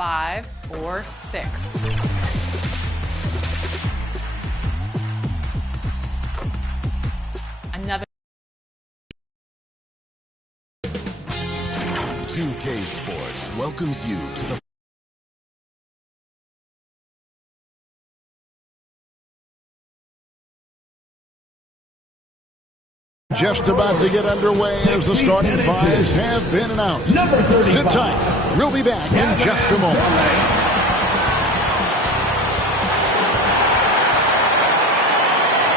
5 or 6. Another 2K Sports welcomes you to the just about to get underway as the starting fives have been announced. Sit tight. We'll be back in just a moment.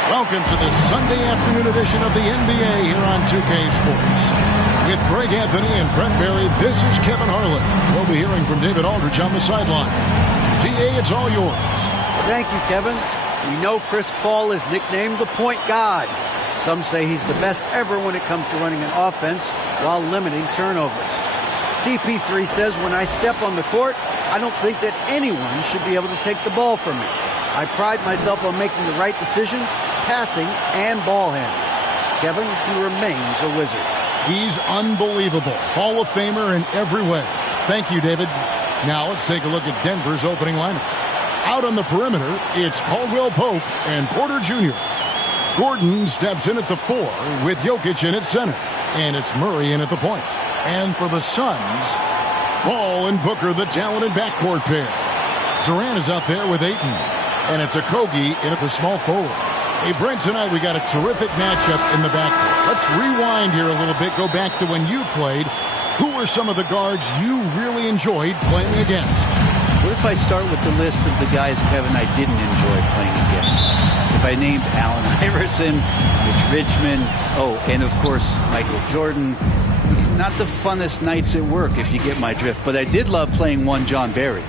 Welcome to this Sunday afternoon edition of the NBA here on 2K Sports. With Greg Anthony and Brent Barry, this is Kevin Harlan. We'll be hearing from David Aldridge on the sideline. DA, it's all yours. Thank you, Kevin. We know Chris Paul is nicknamed the Point God. Some say he's the best ever when it comes to running an offense while limiting turnovers. CP3 says, when I step on the court, I don't think that anyone should be able to take the ball from me. I pride myself on making the right decisions, passing and ball handling. Kevin, he remains a wizard. He's unbelievable. Hall of Famer in every way. Thank you, David. Now let's take a look at Denver's opening lineup. Out on the perimeter, it's Caldwell Pope and Porter Jr. Gordon steps in at the 4 with Jokic in at center. And it's Murray in at the point. And for the Suns, Ball and Booker, the talented backcourt pair. Durant is out there with Ayton. And it's Okogie in at the small forward. Hey, Brent, tonight we got a terrific matchup in the backcourt. Let's rewind here a little bit. Go back to when you played. Who were some of the guards you really enjoyed playing against? What if I start with the list of the guys, Kevin, I didn't enjoy playing against? If I named Allen Iverson, Mitch Richmond, and of course, Michael Jordan. Not the funnest nights at work, if you get my drift, but I did love playing one John Barry.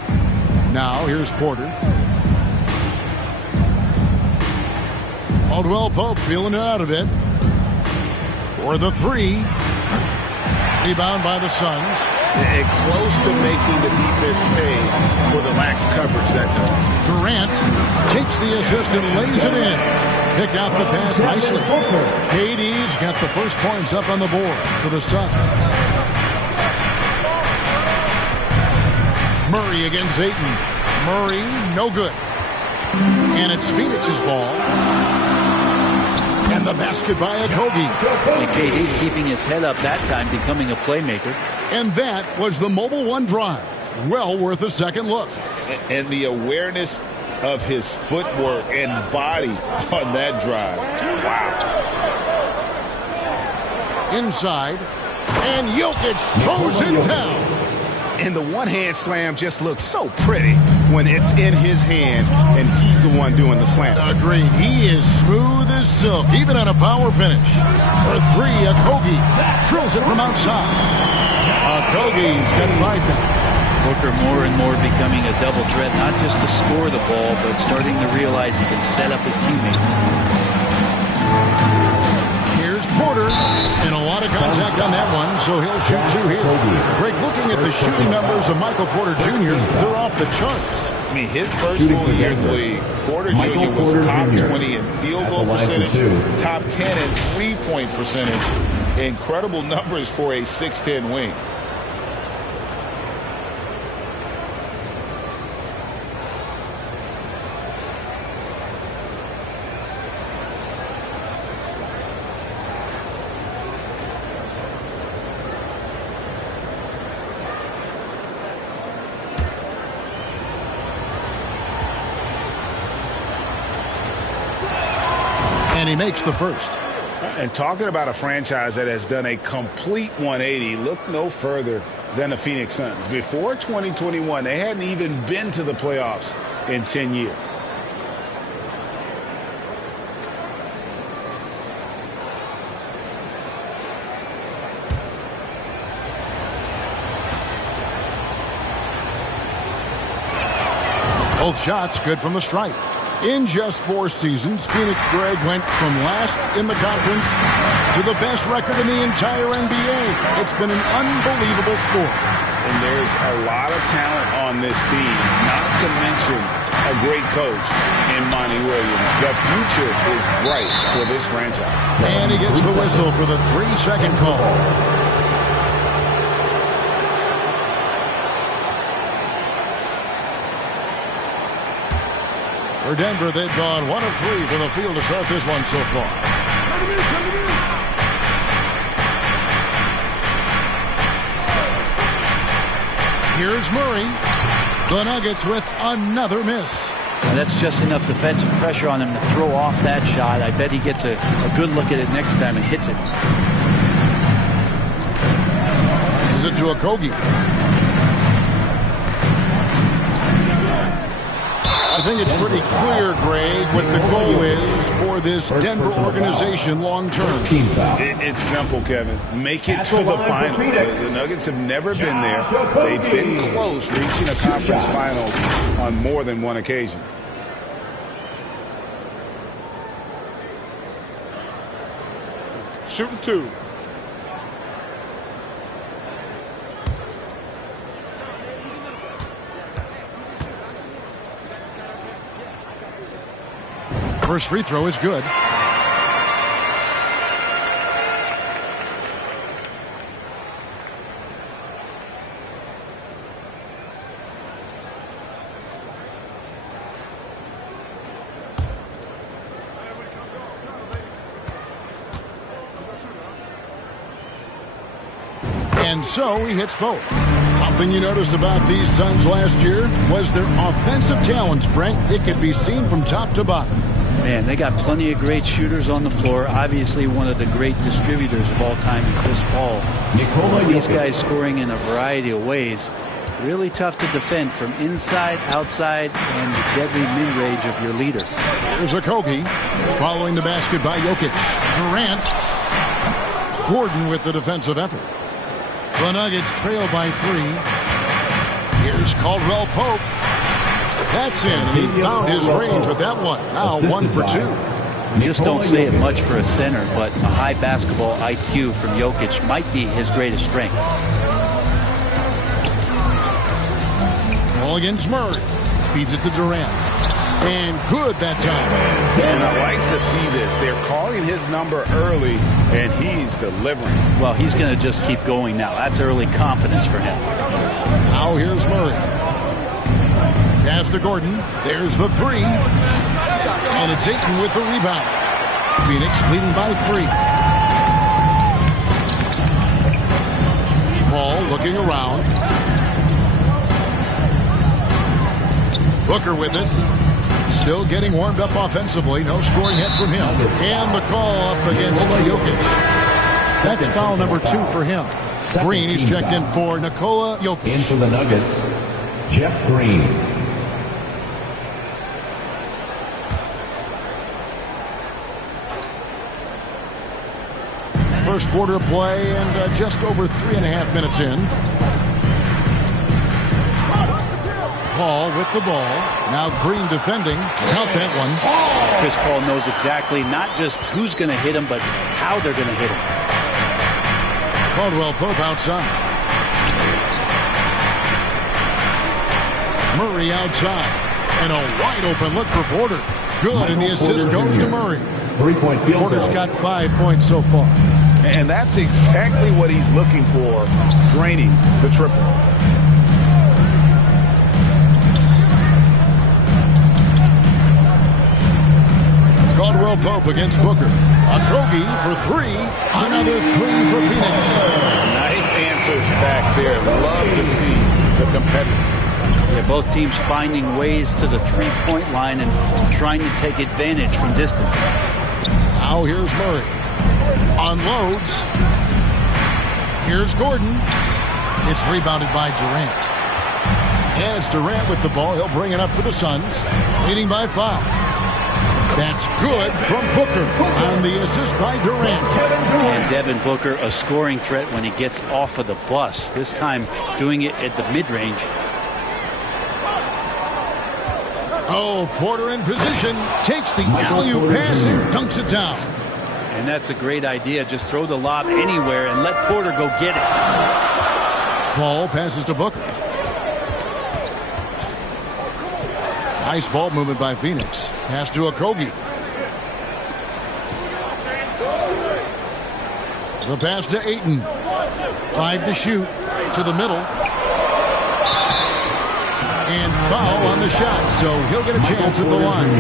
Now, here's Porter. Caldwell Pope feeling it out a bit. For the 3. Rebound by the Suns. And close to making the defense pay for the lax coverage that time. Durant takes the assist and lays it in. Picked out the pass nicely. KD's got the first points up on the board for the Suns. Murray against Ayton. Murray, no good. And it's Phoenix's ball. And the basket by Okogie. And KD keeping his head up that time, becoming a playmaker. And that was the Mobile One drive. Well worth a second look. And the awareness of his footwork and body on that drive. Wow. Inside. And Jokic throws it down. And the one-hand slam just looks so pretty when it's in his hand and he's the one doing the slam. Agreed. He is smooth as silk, even on a power finish. For 3, Okogie drills it from outside. Okogie's got 5 now. Booker more and more becoming a double threat, not just to score the ball, but starting to realize he can set up his teammates. Here's Porter, and a lot of contact on that one, so he'll shoot 2 here. Greg, looking at the shooting numbers of Michael Porter Jr., they're off the charts. I mean, his first full year in the league, Porter Jr. was top 20 in field goal percentage, top 10 in three-point percentage. Incredible numbers for a 6'10" wing. And he makes the first. And talking about a franchise that has done a complete 180, look no further than the Phoenix Suns. Before 2021, they hadn't even been to the playoffs in 10 years. Both shots good from the stripe. In just 4 seasons, Phoenix, Greg, went from last in the conference to the best record in the entire NBA. It's been an unbelievable story. And there's a lot of talent on this team, not to mention a great coach in Monty Williams. The future is bright for this franchise. And he gets the whistle for the 3-second call. For Denver, they've gone 1 of 3 from the field to start this one so far. Here's Murray. The Nuggets with another miss. Now that's just enough defensive pressure on him to throw off that shot. I bet he gets a good look at it next time and hits it. Passes it to Okogie. I think it's pretty clear, Greg, what the goal is for this Denver organization long term. It's simple, Kevin. Make it to the final. The Nuggets have never been there. They've been close reaching a conference final on more than one occasion. Shooting 2. First free throw is good. And so he hits both. Something you noticed about these Suns last year was their offensive talents, Brent. It could be seen from top to bottom. Man, they got plenty of great shooters on the floor. Obviously, one of the great distributors of all time in Chris Paul. These guys scoring in a variety of ways. Really tough to defend from inside, outside, and the deadly mid-range of your leader. Here's Okogie following the basket by Jokic. Durant. Gordon with the defensive effort. The Nuggets trail by 3. Here's Caldwell Pope. That's in, and he found his range with that one. Now 1 for 2. You just don't say it much for a center, but a high basketball IQ from Jokic might be his greatest strength. Ball against Murray. Feeds it to Durant. And good that time. And I like to see this. They're calling his number early, and he's delivering. Well, he's going to just keep going now. That's early confidence for him. Now here's Murray. Pass to Gordon. There's the 3. And it's Ayton with the rebound. Phoenix leading by 3. Paul looking around. Booker with it. Still getting warmed up offensively. No scoring hit from him. And the call up against Jokic. That's foul number 2 for him. Green, he's checked in for Nikola Jokic. In for the Nuggets, Jeff Green. First quarter play and just over 3.5 minutes in. Paul with the ball. Now Green defending. Count that one. Chris Paul knows exactly not just who's going to hit him, but how they're going to hit him. Caldwell Pope outside. Murray outside. And a wide open look for Porter. Good, and the assist goes to Murray. 3-point field goal. Porter's got 5 points so far. And that's exactly what he's looking for, draining the triple. Caldwell Pope against Booker. Okogie for 3. Another 3 for Phoenix. Nice answers back there. Love to see the competitors. Yeah, both teams finding ways to the three-point line and trying to take advantage from distance. Now here's Murray. Unloads. Here's Gordon. It's rebounded by Durant. And it's Durant with the ball. He'll bring it up for the Suns. Leading by 5. That's good from Booker on the assist by Durant. And Devin Booker, a scoring threat when he gets off of the bus. This time doing it at the mid-range. Oh, Porter in position. Takes the alley-oop pass and dunks it down. And that's a great idea. Just throw the lob anywhere and let Porter go get it. Paul passes to Booker. Nice ball movement by Phoenix. Pass to Okogie. The pass to Ayton. 5 to shoot. To the middle. And foul on the shot, so he'll get a chance at the line.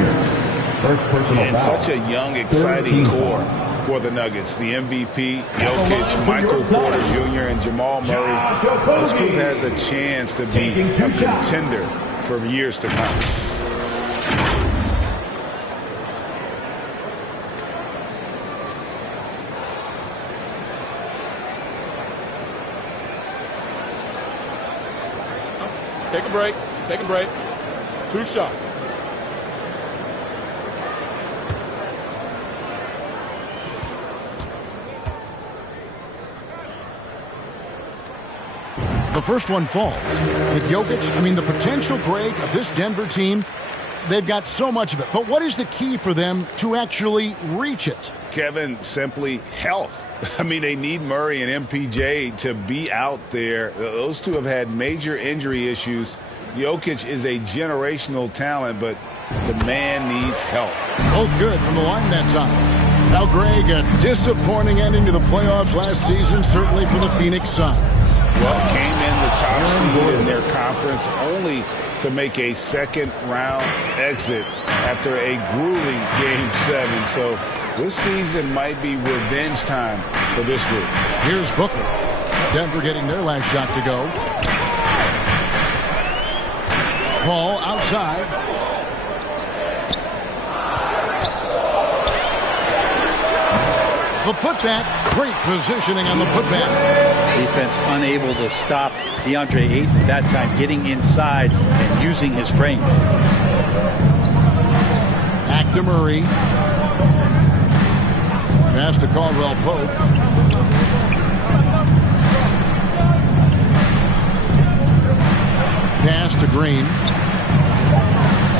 First personal And foul. such a young, exciting 13 core foul. for the Nuggets. The MVP, Jokic, Michael Porter Jr., and Jamal Murray. This group has a chance to be a contender for years to come. Take a break. Take a break. 2 shots. The first one falls. With Jokic, the potential, Greg, of this Denver team, they've got so much of it. But what is the key for them to actually reach it? Kevin, simply health. They need Murray and MPJ to be out there. Those two have had major injury issues. Jokic is a generational talent, but the man needs help. Both good from the line that time. Now, Greg, a disappointing ending to the playoffs last season, certainly for the Phoenix Suns. Well, came in the top seed in their conference only to make a second-round exit after a grueling Game 7. So this season might be revenge time for this group. Here's Booker. Denver getting their last shot to go. Ball outside. The putback. Great positioning on the putback. Defense unable to stop DeAndre Ayton that time, getting inside and using his frame. Back to Murray. Pass to Caldwell Pope. Pass to Green.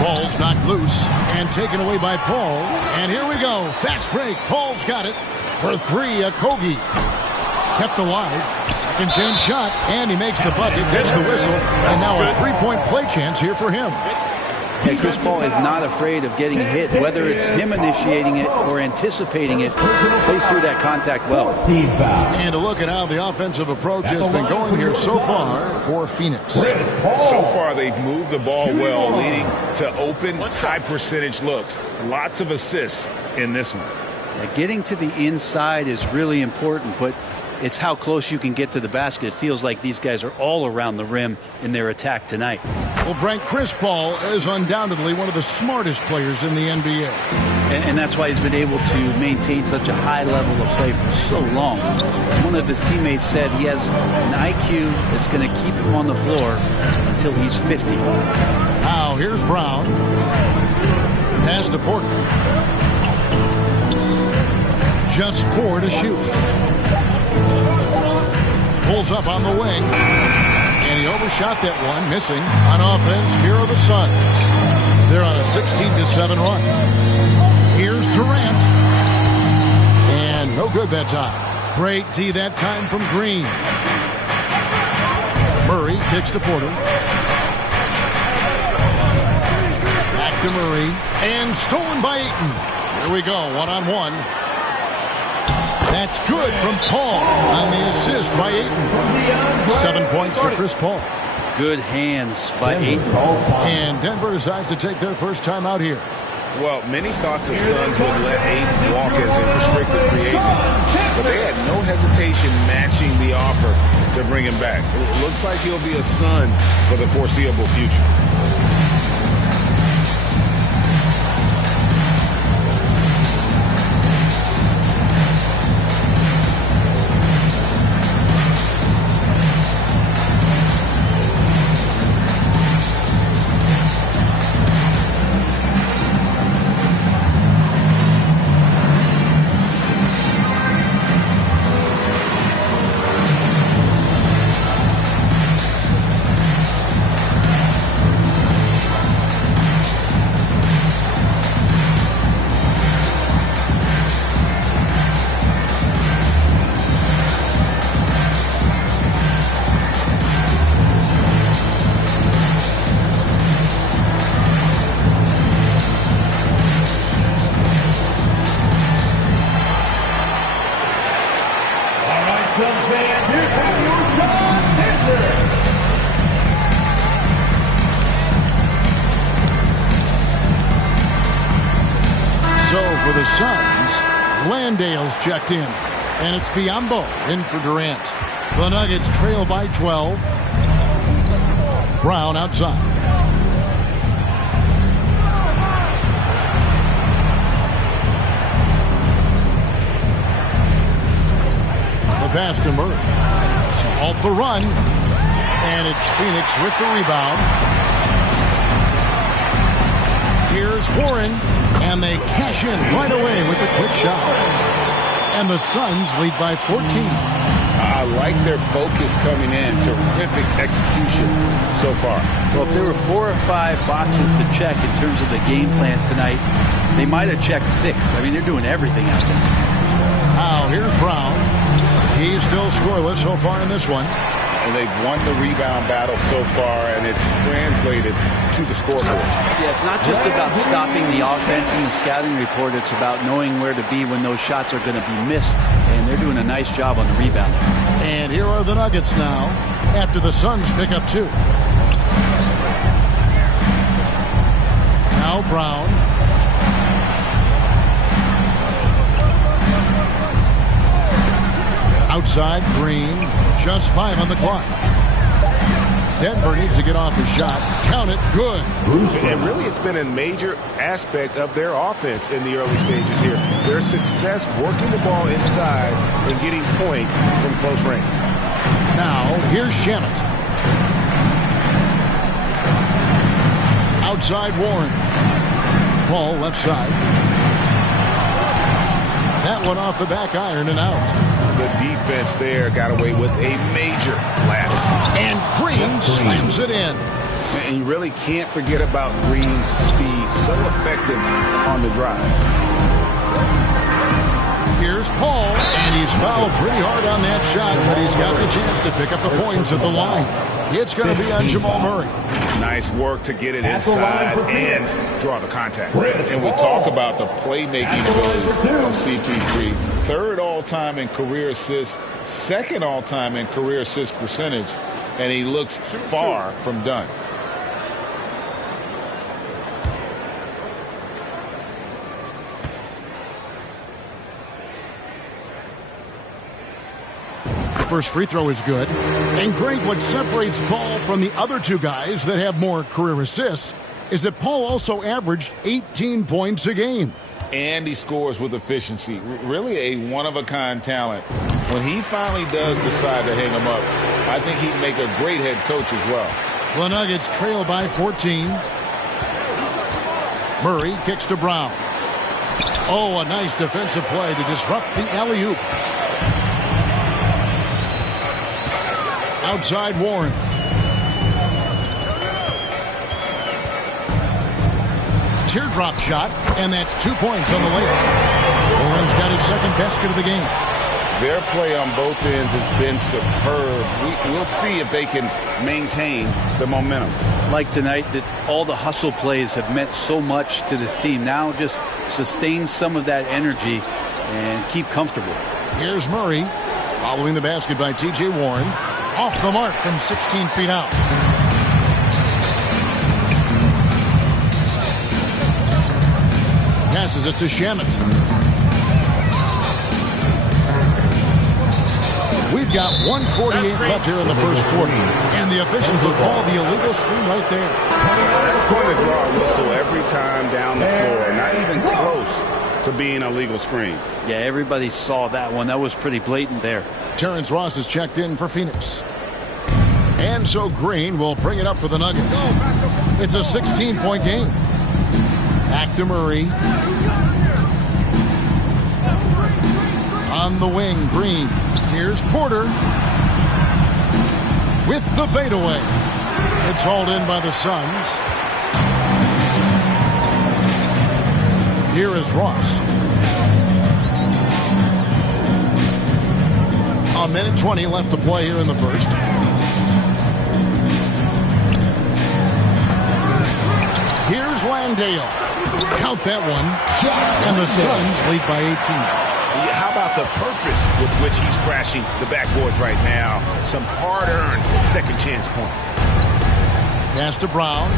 Ball's knocked loose and taken away by Paul. And here we go. Fast break. Paul's got it for 3. Kogi kept alive. Second chance shot. And he makes the bucket. Gets the whistle. And now a 3-point play chance here for him. And Chris Paul is not afraid of getting hit, whether it's him initiating it or anticipating it. Plays through that contact well. And a look at how the offensive approach has been going here so far for Phoenix. So far, they've moved the ball well, leading to open, high-percentage looks. Lots of assists in this one. Getting to the inside is really important, but it's how close you can get to the basket. It feels like these guys are all around the rim in their attack tonight. Well, Brent, Chris Paul is undoubtedly one of the smartest players in the NBA. And that's why he's been able to maintain such a high level of play for so long. One of his teammates said he has an IQ that's going to keep him on the floor until he's 50. Now, here's Brown. Pass to Porter. Just 4 to shoot. Pulls up on the wing. And he overshot that one, missing. On offense, here are the Suns. They're on a 16-7 run. Here's Durant. And no good that time. Great D that time from Green. Murray kicks to Porter. Back to Murray. And stolen by Ayton. Here we go, one-on-one. That's good from Paul on the assist by Ayton. 7 points for Chris Paul. Good hands by Ayton. And Denver decides to take their first time out here. Well, many thought the Suns would let Ayton walk as a restricted free agent, but they had no hesitation matching the offer to bring him back. It looks like he'll be a Sun for the foreseeable future. So for the Suns, Landale's checked in. And it's Biyombo in for Durant. The Nuggets trail by 12. Brown outside. The pass to Murray. To halt the run. And it's Phoenix with the rebound. Here's Warren. And they cash in right away with the quick shot. And the Suns lead by 14. I like their focus coming in. Terrific execution so far. Well, if there were 4 or 5 boxes to check in terms of the game plan tonight, they might have checked 6. I mean, they're doing everything out there. Now, here's Brown. He's still scoreless so far in this one. They've won the rebound battle so far, and it's translated to the scoreboard. Yeah, it's not just about stopping the offense in the scouting report. It's about knowing where to be when those shots are going to be missed. And they're doing a nice job on the rebound. And here are the Nuggets now after the Suns pick up 2. Now Brown. Outside, Green. Just 5 on the clock. Denver needs to get off the shot. Count it. Good. And really, it's been a major aspect of their offense in the early stages here. Their success working the ball inside and getting points from close range. Now, here's Shamet. Outside, Warren. Ball left side. That one off the back iron and out. The defense there got away with a major lapse. And Green slams it in. And you really can't forget about Green's speed. So effective on the drive. Here's Paul, and he's fouled pretty hard on that shot, but he's got the chance to pick up the points at the line. It's going to be on Jamal Murray. Nice work to get it inside and draw the contact. And we talk about the playmaking ability of CP3. 3rd all-time in career assists, 2nd all-time in career assist percentage, and he looks far from done. First free throw is good. And great, what separates Paul from the other 2 guys that have more career assists is that Paul also averaged 18 points a game. And he scores with efficiency. Really a one-of-a-kind talent. When he finally does decide to hang him up, I think he'd make a great head coach as well. The Nuggets trail by 14. Murray kicks to Brown. Oh, a nice defensive play to disrupt the alley-oop. Outside Warren. Teardrop shot, and that's 2 points on the layup. Warren's got his 2nd basket of the game. Their play on both ends has been superb. We'll see if they can maintain the momentum. Like tonight, that all the hustle plays have meant so much to this team. Now just sustain some of that energy and keep comfortable. Here's Murray, following the basket by T.J. Warren. Off the mark from 16 feet out. Passes it to Shamet. We've got 1:48 left here in the first quarter. And the officials will call the illegal screen right there. That's going to draw a whistle every time down the floor. Not even close to being a legal screen. Yeah, everybody saw that one. That was pretty blatant there. Terrence Ross is checked in for Phoenix. And so Green will bring it up for the Nuggets. It's a 16-point game. Back to Murray. On the wing, Green. Here's Porter. With the fadeaway. It's hauled in by the Suns. Here is Ross. A minute 20 left to play here in the first. Here's Landale. Count that one. And the Suns lead by 18. How about the purpose with which he's crashing the backboards right now? Some hard-earned second chance points. Pass to Brown.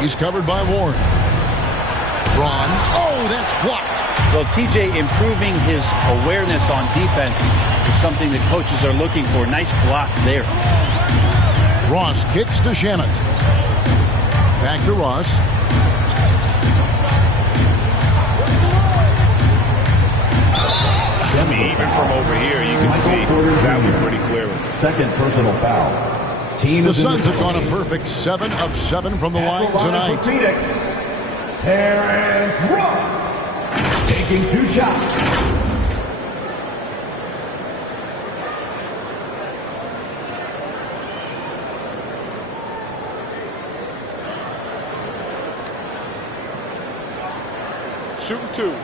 He's covered by Ward. Braun. Oh, that's blocked. Well, TJ improving his awareness on defense is something that coaches are looking for. Nice block there. Ross kicks to Shamet. Back to Ross. I mean, even from over here, you can see that one pretty clearly. Second personal foul. The Suns have gone a perfect 7 of 7 from the line tonight. Phoenix, Terrence Ross taking 2 shots. Shooting 2.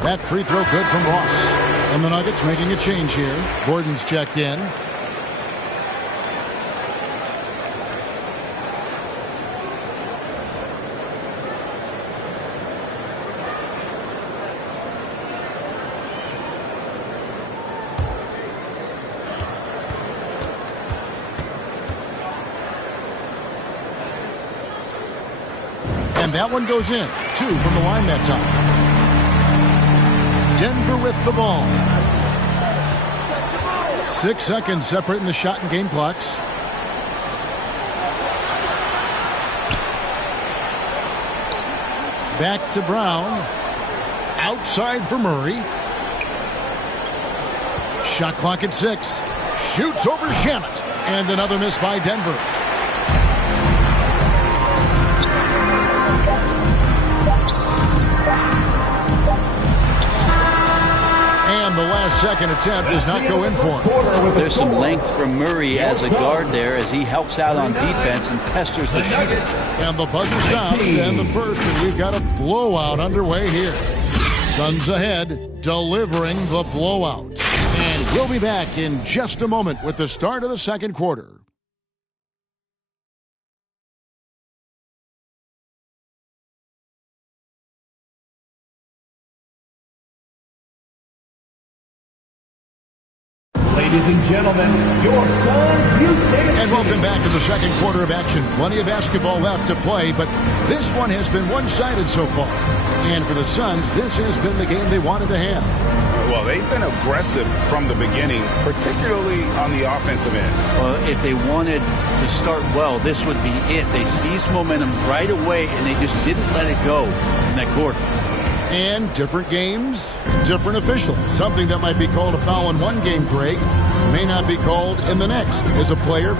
That free throw good from Ross. And the Nuggets making a change here. Gordon's checked in. And that one goes in. 2 from the line that time. Denver with the ball. 6 seconds separating the shot and game clocks. Back to Brown. Outside for Murray. Shot clock at 6. Shoots over Shamet. And another miss by Denver. And the last second attempt does not go in for him. There's some length from Murray as a guard there as he helps out on defense and pesters the shooter. And the buzzer sounds and the first, and we've got a blowout underway here. Suns ahead, delivering the blowout. And we'll be back in just a moment with the start of the second quarter. Ladies and gentlemen, your Suns Houston. And welcome back to the second quarter of action. Plenty of basketball left to play, but this one has been one-sided so far. And for the Suns, this has been the game they wanted to have. Well, they've been aggressive from the beginning, particularly on the offensive end. Well, if they wanted to start well, this would be it. They seized momentum right away, and they just didn't let it go in that quarter. And different games, different officials. Something that might be called a foul in one game, Greg, may not be called in the next. As a player,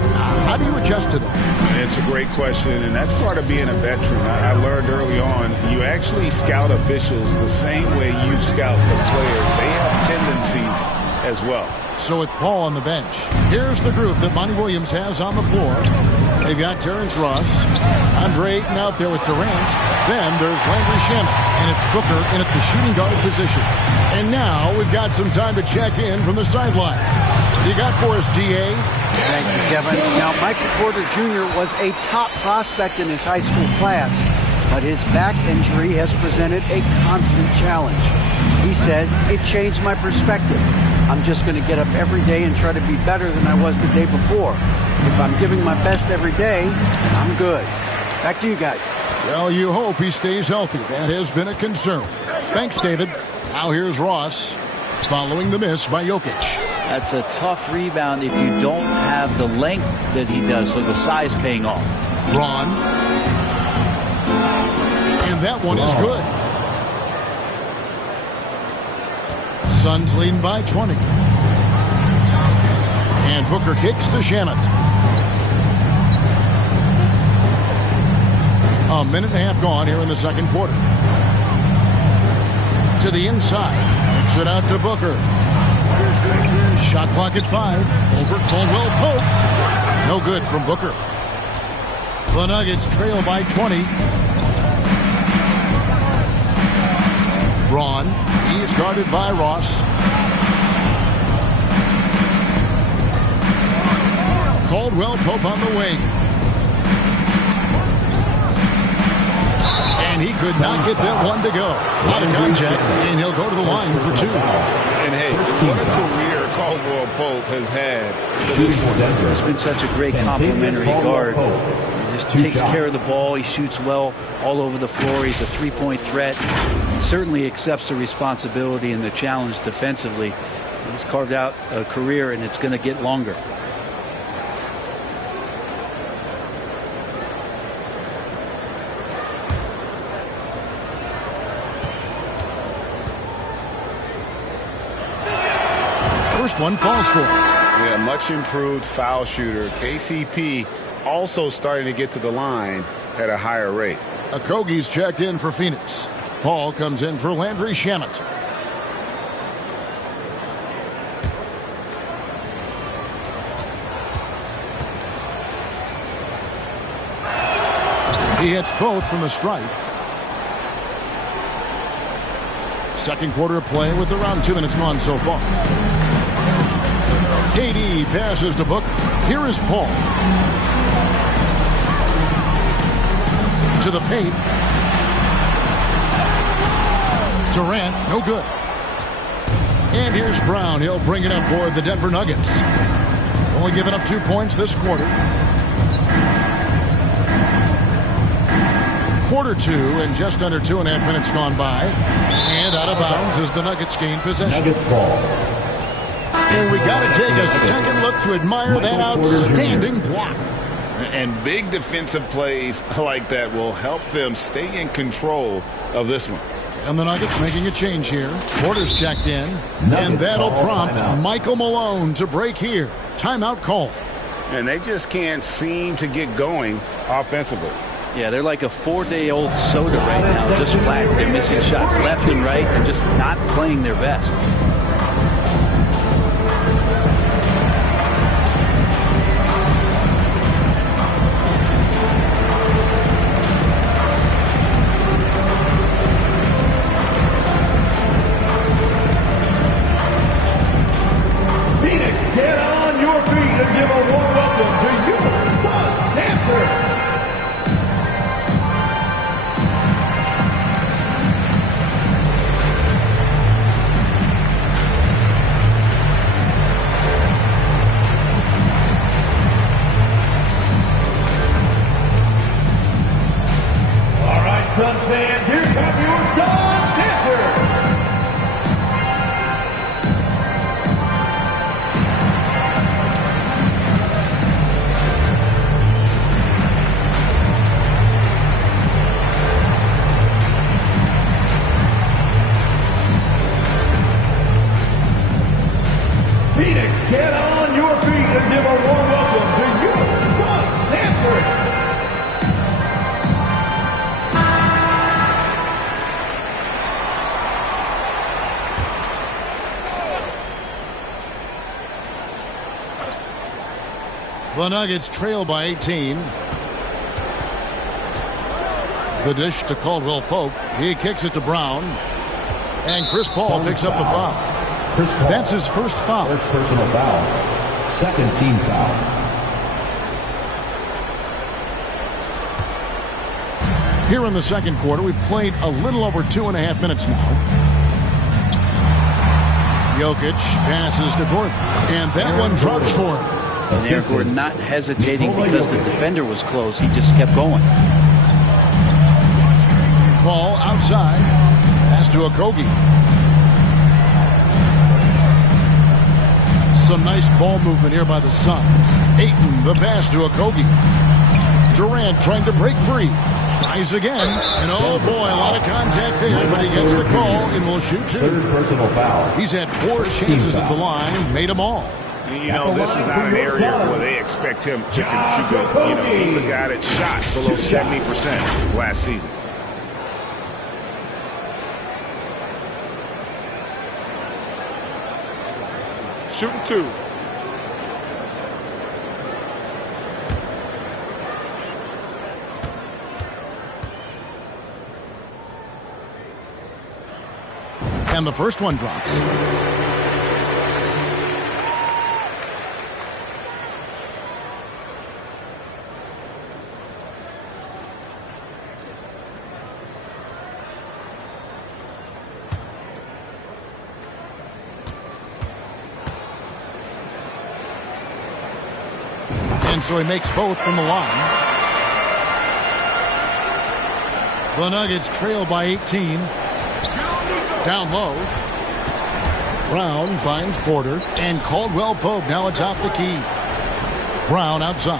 how do you adjust to that? It's a great question, and that's part of being a veteran. I learned early on, you actually scout officials the same way you scout the players. They have tendencies as well. So with Paul on the bench, here's the group that Monty Williams has on the floor. They've got Terrence Ross, Andre Ayton out there with Durant. Then there's Landry Shamet, and it's Booker in at the shooting guard position. And now we've got some time to check in from the sidelines. You got for us, DA? Thank you, Kevin. Now, Michael Porter Jr. was a top prospect in his high school class, but his back injury has presented a constant challenge. He says, it changed my perspective. I'm just going to get up every day and try to be better than I was the day before. If I'm giving my best every day, I'm good. Back to you guys. Well, you hope he stays healthy. That has been a concern. Thanks, David. Now here's Ross following the miss by Jokic. That's a tough rebound if you don't have the length that he does, so the size paying off. Braun. And that one is good. Suns leading by 20. And Booker kicks to Shamet. A minute and a half gone here in the second quarter. To the inside. Kicks it out to Booker. Shot clock at 5. Over Caldwell Pope. No good from Booker. The Nuggets trail by 20. Braun. He's guarded by Ross. Caldwell Pope on the wing. And And he could not get that one to go. Out of contact, and he'll go to the line for 2. And hey, what a career Caldwell Pope has had to this point. He's been such a great complimentary guard. He just takes care of the ball. He shoots well all over the floor. He's a three-point threat. He certainly accepts the responsibility and the challenge defensively. He's carved out a career, and it's going to get longer. First one falls for him. Yeah, much improved foul shooter. KCP also starting to get to the line at a higher rate. Okogie's checked in for Phoenix. Paul comes in for Landry Shamet. He hits both from the stripe. Second quarter of play with around 2 minutes gone so far. KD passes to Booker. Here is Paul. To the paint. Durant, no good. And here's Brown. He'll bring it up for the Denver Nuggets. Only giving up 2 points this quarter. Quarter 2 and just under 2.5 minutes gone by. And out of bounds as the Nuggets gain possession. Nuggets ball. And we got to take a second look to admire that outstanding block. And big defensive plays like that will help them stay in control of this one. And the Nuggets making a change here. Porter's checked in. And that'll prompt Michael Malone to break here. Timeout call. And they just can't seem to get going offensively. Yeah, they're like a 4-day-old soda right now, just flat. They're missing shots left and right and just not playing their best. Phoenix, get on your feet and give a warm welcome to your Suns Dancers. All right, Suns fans, here come your Suns Dancers. Phoenix, get on your feet and give a warm welcome to your Suns Dancers. The Nuggets trail by 18. The dish to Caldwell Pope. He kicks it to Brown. And Chris Paul picks up the foul. Chris Paul. That's his first foul. First personal foul. Second team foul. Here in the second quarter, we've played a little over 2.5 minutes now. Jokic passes to Gordon. And that one drops for him. And there we're not hesitating because the defender was close. He just kept going. Paul outside. Pass to Okogie. Some nice ball movement here by the Suns. Ayton, the pass to Okogie. Durant trying to break free. Tries again. And oh boy, a lot of contact there, but he gets the call and will shoot 2. Third personal foul. He's had 4 chances at the line, made them all. You know, this is not an area where they expect him to contribute. You know, he's a guy that shot below 70% last season. Shooting 2. And the first one drops. And so he makes both from the line. The Nuggets trail by 18. Down low. Brown finds Porter. And Caldwell Pope now atop the key. Brown outside.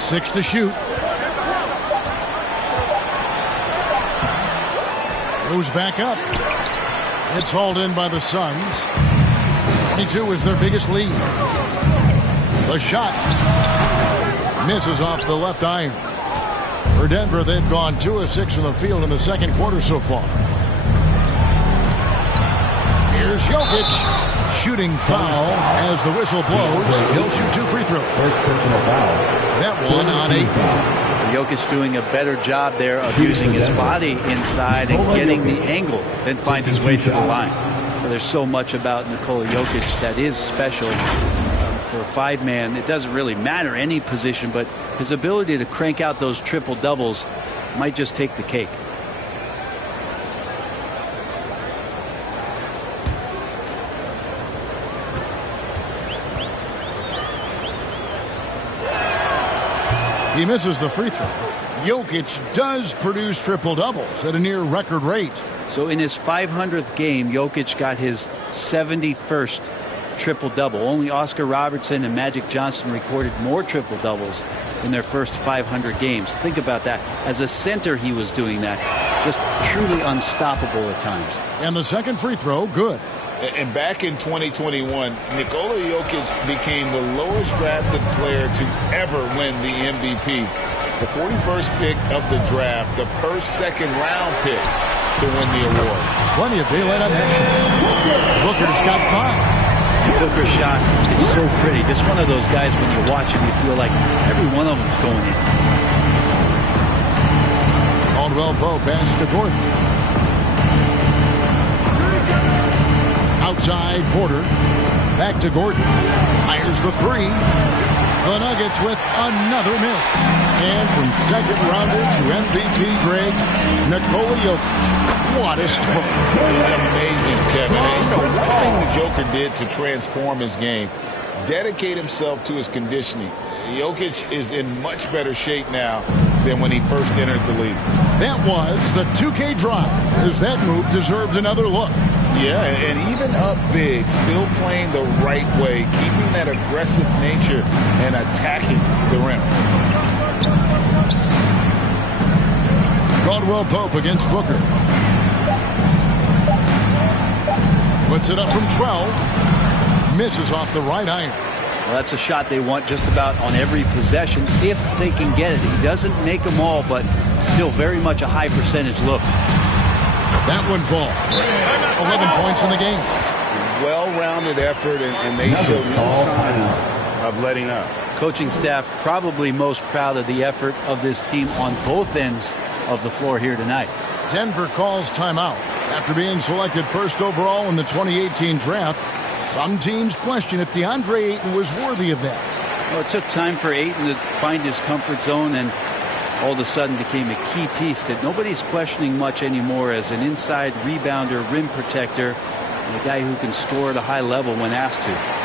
Six to shoot. Goes back up. It's hauled in by the Suns. 22 is their biggest lead. The shot misses off the left iron. For Denver, they've gone 2 of 6 from the field in the second quarter so far. Here's Jokic. Shooting foul as the whistle blows. He'll shoot 2 free throws. First personal foul. That one on 8. Jokic doing a better job there of using his body inside and getting the angle, then finds his way to the line. Well, there's so much about Nikola Jokic that is special. For a 5-man, it doesn't really matter any position, but his ability to crank out those triple doubles might just take the cake. He misses the free throw. Jokic does produce triple doubles at a near record rate. So in his 500th game, Jokic got his 71st triple-double. Only Oscar Robertson and Magic Johnson recorded more triple-doubles in their first 500 games. Think about that. As a center, he was doing that. Just truly unstoppable at times. And the second free throw, good. And back in 2021, Nikola Jokic became the lowest drafted player to ever win the MVP. The 41st pick of the draft, the first second-round pick to win the award. Plenty of daylight on that shot. Booker's got 5. Booker's shot is so pretty. Just one of those guys, when you watch him, you feel like every one of them's going in. Caldwell Pope pass to Gordon. Outside Porter. Back to Gordon. Fires the 3. The Nuggets with another miss. And from second rounder to MVP grade, Nikola Jokic. What a stroke. Amazing, Kevin. And, you know, one thing the Joker did to transform his game, dedicate himself to his conditioning. Jokic is in much better shape now than when he first entered the league. That was the 2K drive, as that move deserved another look. Yeah, and even up big, still playing the right way, keeping that aggressive nature and attacking the rim. Caldwell Pope against Booker. Puts it up from 12. Misses off the right iron. Well, that's a shot they want just about on every possession if they can get it. He doesn't make them all, but still very much a high percentage look. That one falls. 11 points in the game. Well-rounded effort, and they show no signs of letting up. Coaching staff probably most proud of the effort of this team on both ends of the floor here tonight. Denver calls timeout. After being selected first overall in the 2018 draft, some teams question if DeAndre Ayton was worthy of that. Well, it took time for Ayton to find his comfort zone and all of a sudden became a key piece that nobody's questioning much anymore as an inside rebounder, rim protector, and a guy who can score at a high level when asked to.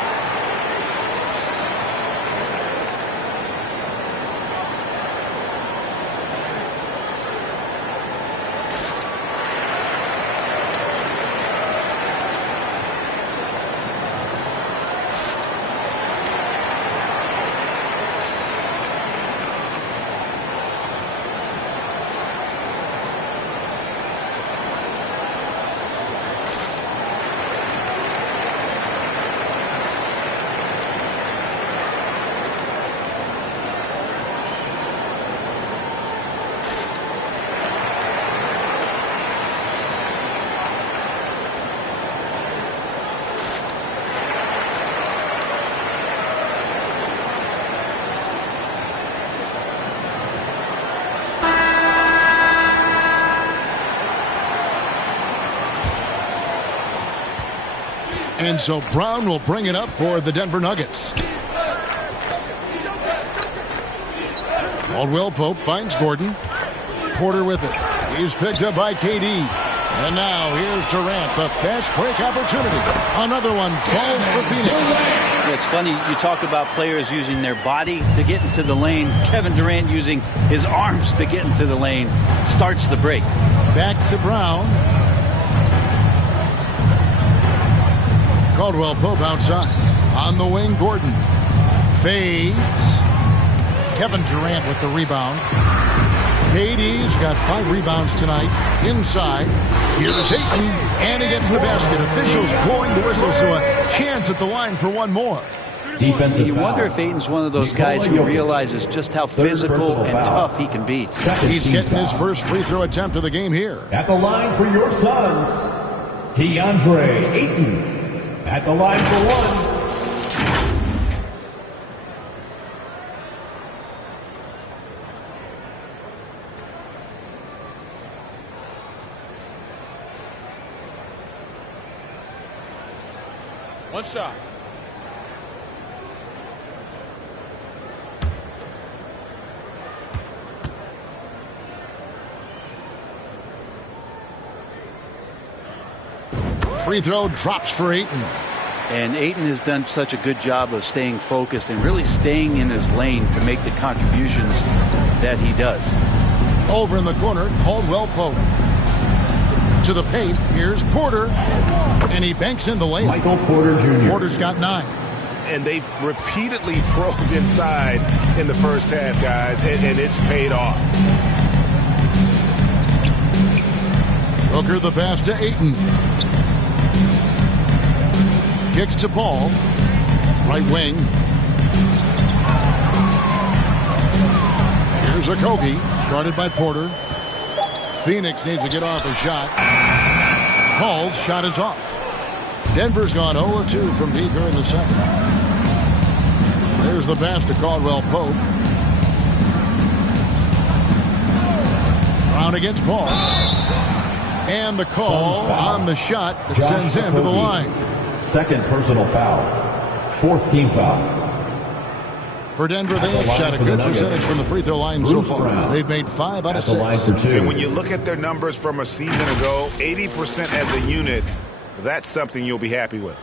And so Brown will bring it up for the Denver Nuggets. Caldwell Pope finds Gordon. Porter with it. He's picked up by KD. And now here's Durant, the fast break opportunity. Another one falls for Phoenix. Yeah, it's funny, you talk about players using their body to get into the lane. Kevin Durant using his arms to get into the lane starts the break. Back to Brown. Caldwell Pope outside. On the wing, Gordon. Fades. Kevin Durant with the rebound. KD's got 5 rebounds tonight. Inside. Here's Ayton. And he gets the basket. Officials blowing the whistle, so a chance at the line for one more. Defensive you wonder if Ayton's one of those guys who realizes just how physical and tough he can be. He's getting his first free throw attempt of the game here. At the line for your Suns, DeAndre Ayton. At the line for one. One shot. Free throw drops for Ayton. And Ayton has done such a good job of staying focused and really staying in his lane to make the contributions that he does. Over in the corner, Caldwell Pope. To the paint, here's Porter. And he banks in the layup. Michael Porter Jr. Porter's got 9. And they've repeatedly probed inside in the first half, guys, and it's paid off. Booker the pass to Ayton. Kicks to Paul. Right wing. Here's Okogie, guarded by Porter. Phoenix needs to get off a shot. Hall's shot is off. Denver's gone 0-2 from deep here in the second. There's the pass to Caldwell Pope. Brown against Paul. And the call on the shot that sends him to the line. Second personal foul. 4th team foul. For Denver, they have shot a good percentage from the free throw line so far. They've made 5 out of 6. And when you look at their numbers from a season ago, 80% as a unit, that's something you'll be happy with.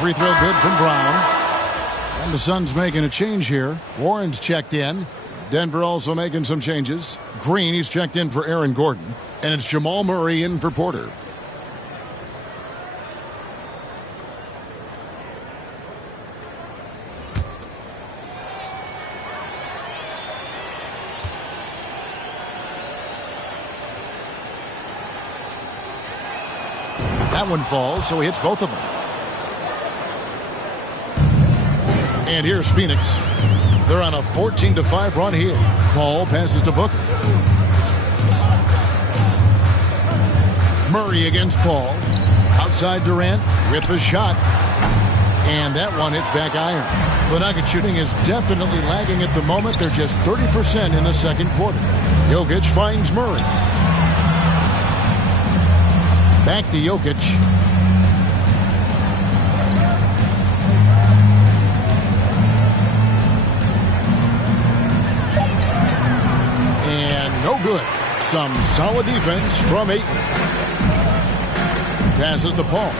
Free throw good from Brown. And the Suns making a change here. Warren's checked in. Denver also making some changes. Green, he's checked in for Aaron Gordon. And it's Jamal Murray in for Porter. That one falls, so he hits both of them. And here's Phoenix. They're on a 14-5 run here. Paul passes to Booker. Murray against Paul. Outside Durant with the shot. And that one hits back iron. The Nuggets shooting is definitely lagging at the moment. They're just 30% in the second quarter. Jokic finds Murray. Back to Jokic. No good. Some solid defense from Ayton. Passes to Paul.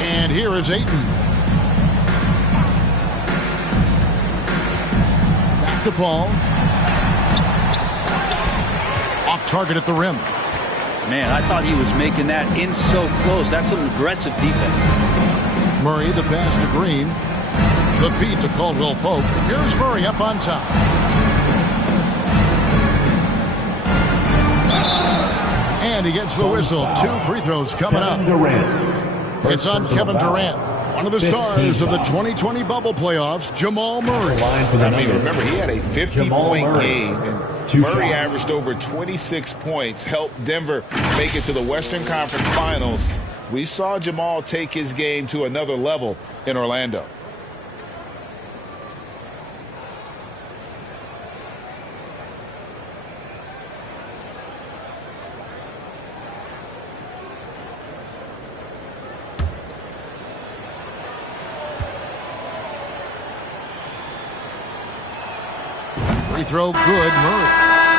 And here is Ayton. Back to Paul. Off target at the rim. Man, I thought he was making that in so close. That's some aggressive defense. Murray, the pass to Green. The feed to Caldwell Pope. Here's Murray up on top. And he gets the whistle. 2 free throws coming up. It's on Kevin Durant. One of the stars of the 2020 bubble playoffs, Jamal Murray. Remember, he had a 50-point game, and Murray averaged over 26 points, helped Denver make it to the Western Conference Finals. We saw Jamal take his game to another level in Orlando. Free throw good, Murray.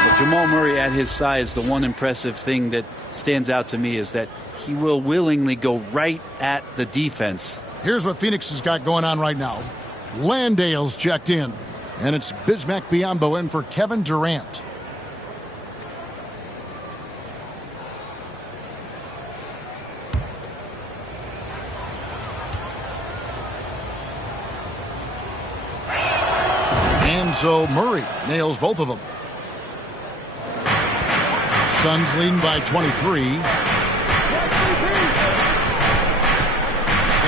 But Jamal Murray at his size, the one impressive thing that stands out to me is that he will willingly go right at the defense. Here's what Phoenix has got going on right now. Landale's checked in, and it's Bismack Biyombo in for Kevin Durant. And so Murray nails both of them. Suns leading by 23.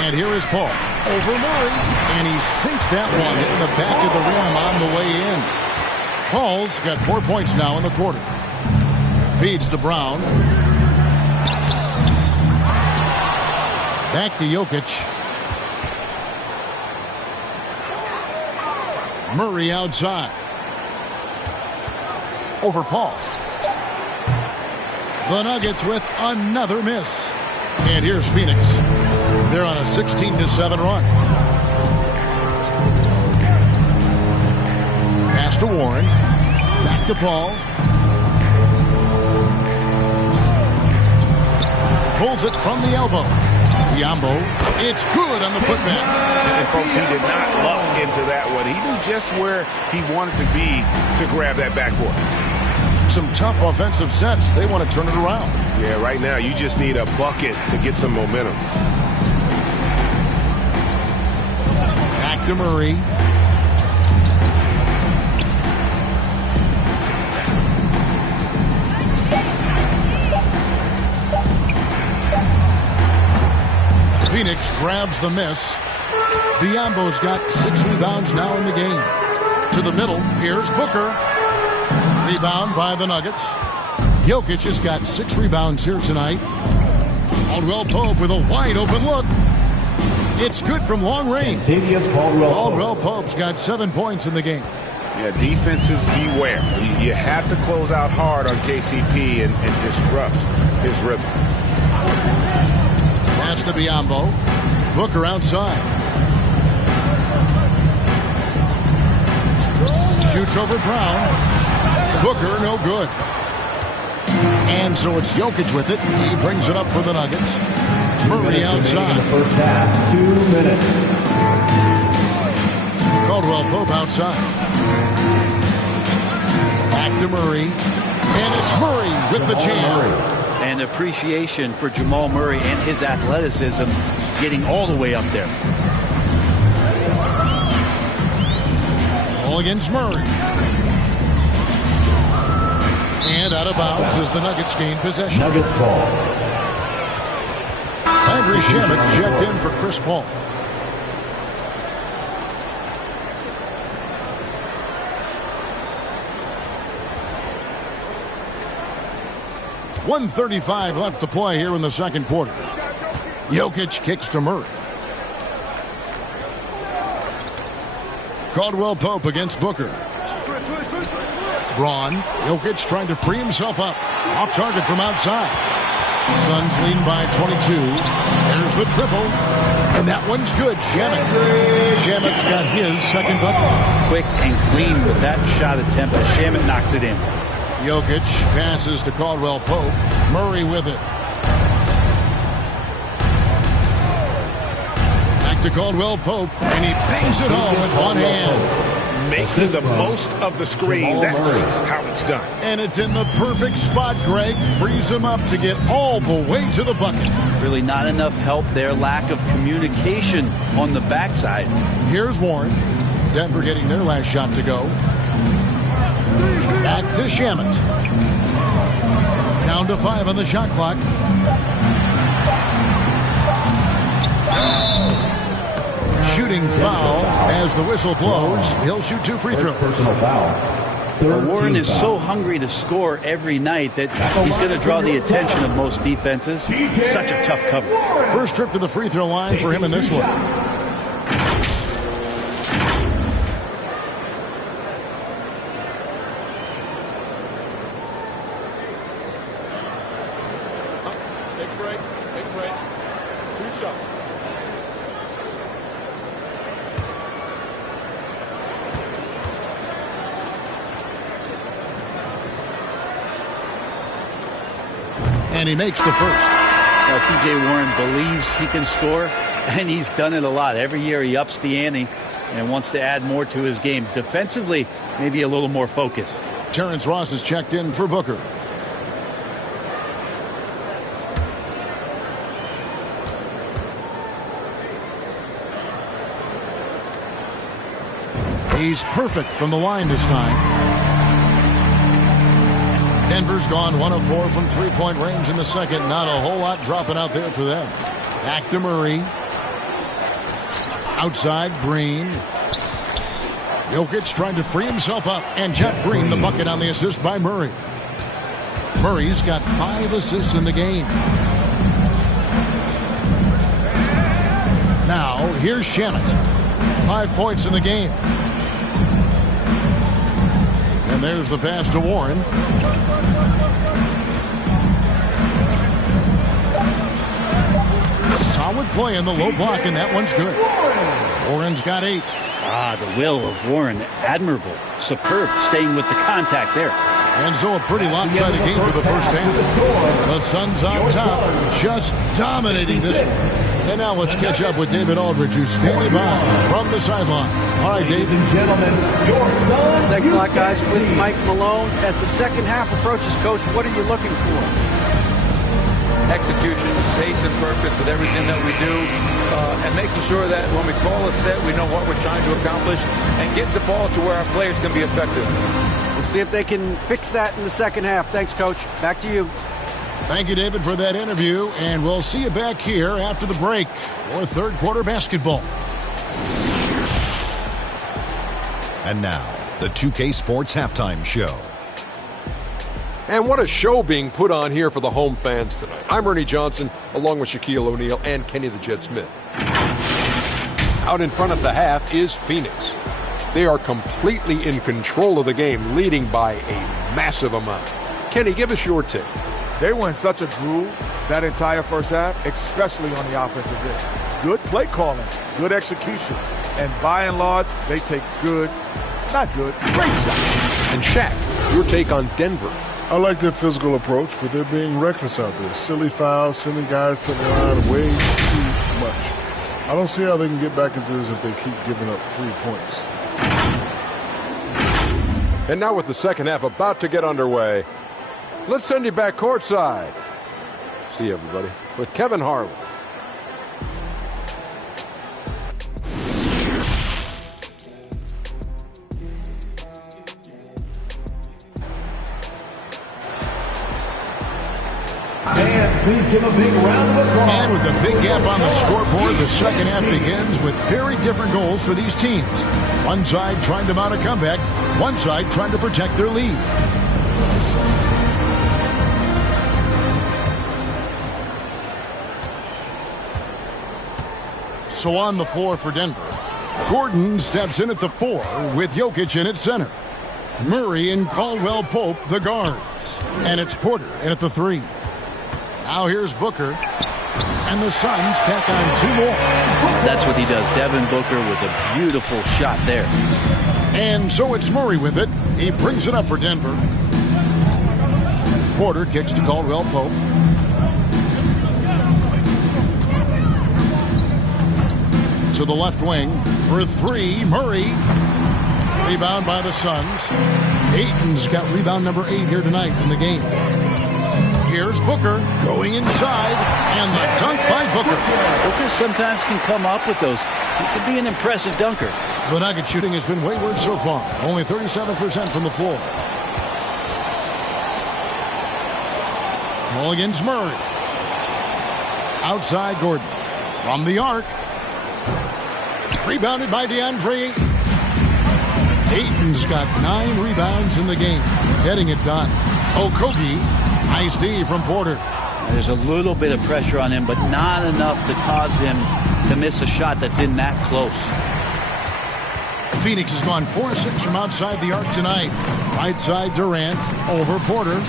And here is Paul over Murray. And he sinks that one in the back of the rim on the way in. Paul's got 4 points now in the quarter. Feeds to Brown. Back to Jokic. Murray outside. Over Paul. The Nuggets with another miss. And here's Phoenix. They're on a 16-7 run. Pass to Warren. Back to Paul. Pulls it from the elbow. Biyombo. It's good on the putback. And folks, he did not luck into that one. He knew just where he wanted to be to grab that backboard. Some tough offensive sets. They want to turn it around. Yeah, right now you just need a bucket to get some momentum. Back to Murray. Phoenix grabs the miss. Biyombo's got 6 rebounds now in the game. To the middle, here's Booker. Rebound by the Nuggets. Jokic has got 6 rebounds here tonight. Caldwell Pope with a wide open look. It's good from long range. Caldwell Pope's got 7 points in the game. Yeah, defenses beware. You have to close out hard on KCP and disrupt his rhythm. Pass to Biyombo. Booker outside. Shoots over Brown. Booker, no good. And so it's Jokic with it. He brings it up for the Nuggets. Murray outside. The first half, 2 minutes. Caldwell Pope outside. Back to Murray. And it's Murray with the jam. And appreciation for Jamal Murray and his athleticism getting all the way up there. All against Murray. And out of bounds as the Nuggets gain possession. Nuggets ball. Landry Shamit's checked in for Chris Paul. .135 left to play here in the second quarter. Jokic kicks to Murray. Caldwell Pope against Booker. Braun. Jokic trying to free himself up. Off target from outside. Suns leading by 22. There's the triple. And that one's good. Shamit's got his second bucket. Quick and clean with that shot attempt as Shamit knocks it in. Jokic passes to Caldwell Pope. Murray with it. Back to Caldwell Pope. And he bangs it home with one hand. Making the most of the screen. That's how it's done. And it's in the perfect spot, Greg. Frees him up to get all the way to the bucket. Really not enough help there. Lack of communication on the backside. Here's Warren. Denver getting their last shot to go. Back to Shamit. Down to 5 on the shot clock. shooting foul as the whistle blows. He'll shoot 2 free throws. Personal foul. Warren is so hungry to score every night that he's going to draw the attention of most defenses. Such a tough cover. First trip to the free throw line for him in this one. Take a break. Take a break. 2 shots. And he makes the first. T.J. Warren believes he can score, and he's done it a lot. Every year he ups the ante and wants to add more to his game. Defensively, maybe a little more focused. Terrence Ross is checked in for Booker. He's perfect from the line this time. Denver's gone 1 of 4 from three-point range in the second. Not a whole lot dropping out there for them. Back to Murray. Outside, Green. Jokic trying to free himself up. And Jeff Green, the bucket on the assist by Murray. Murray's got 5 assists in the game. Now, here's Shamet. 5 points in the game. And there's the pass to Warren. Solid play in the low block, and that one's good. Warren's got 8. The will of Warren, admirable, superb, staying with the contact there. And so a pretty lopsided game for the first half. The Suns on top, just dominating this one. And now let's catch up with David Aldridge, who's standing by from the sideline. All right, Dave. Ladies and gentlemen, your Suns. Thanks a lot, guys. With Mike Malone. As the second half approaches, Coach, what are you looking for? Execution, pace, and purpose with everything that we do, and making sure that when we call a set, we know what we're trying to accomplish, and get the ball to where our players can be effective. We'll see if they can fix that in the second half. Thanks, Coach. Back to you. Thank you, David, for that interview, and we'll see you back here after the break for third quarter basketball. And now, the 2K Sports Halftime Show. And what a show being put on here for the home fans tonight. I'm Ernie Johnson, along with Shaquille O'Neal and Kenny the Jet Smith. Out in front of the half is Phoenix. They are completely in control of the game, leading by a massive amount. Kenny, give us your take. They were in such a groove that entire first half, especially on the offensive end. Good play calling, good execution, and by and large, they take good, not good, great shots. And Shaq, your take on Denver. I like their physical approach, but they're being reckless out there. Silly fouls, sending guys to the line way too much. I don't see how they can get back into this if they keep giving up free points. And now with the second half about to get underway, let's send you back courtside. See you, everybody, with Kevin Harlan. And please give a big round of applause. And with a big gap on the scoreboard, the second half begins with very different goals for these teams. One side trying to mount a comeback, one side trying to protect their lead. So on the floor for Denver, Gordon steps in at the 4 with Jokic in at center. Murray and Caldwell Pope, the guards. And it's Porter in at the 3. Now here's Booker. And the Suns tack on 2 more. That's what he does. Devin Booker with a beautiful shot there. And so it's Murray with it. He brings it up for Denver. Porter kicks to Caldwell Pope. To the left wing for 3, Murray. Rebound by the Suns. Ayton's got rebound number 8 here tonight in the game. Here's Booker going inside, and the dunk by Booker. Booker sometimes can come up with those. He can be an impressive dunker. The Nugget shooting has been wayward so far. Only 37% from the floor. Mulligan's Murray. Outside Gordon. From the arc. Rebounded by DeAndre Ayton. Ayton's got 9 rebounds in the game. Getting it done. Okogie, nice D from Porter. There's a little bit of pressure on him, but not enough to cause him to miss a shot that's in that close. Phoenix has gone 4-6 from outside the arc tonight. Right side Durant over Porter.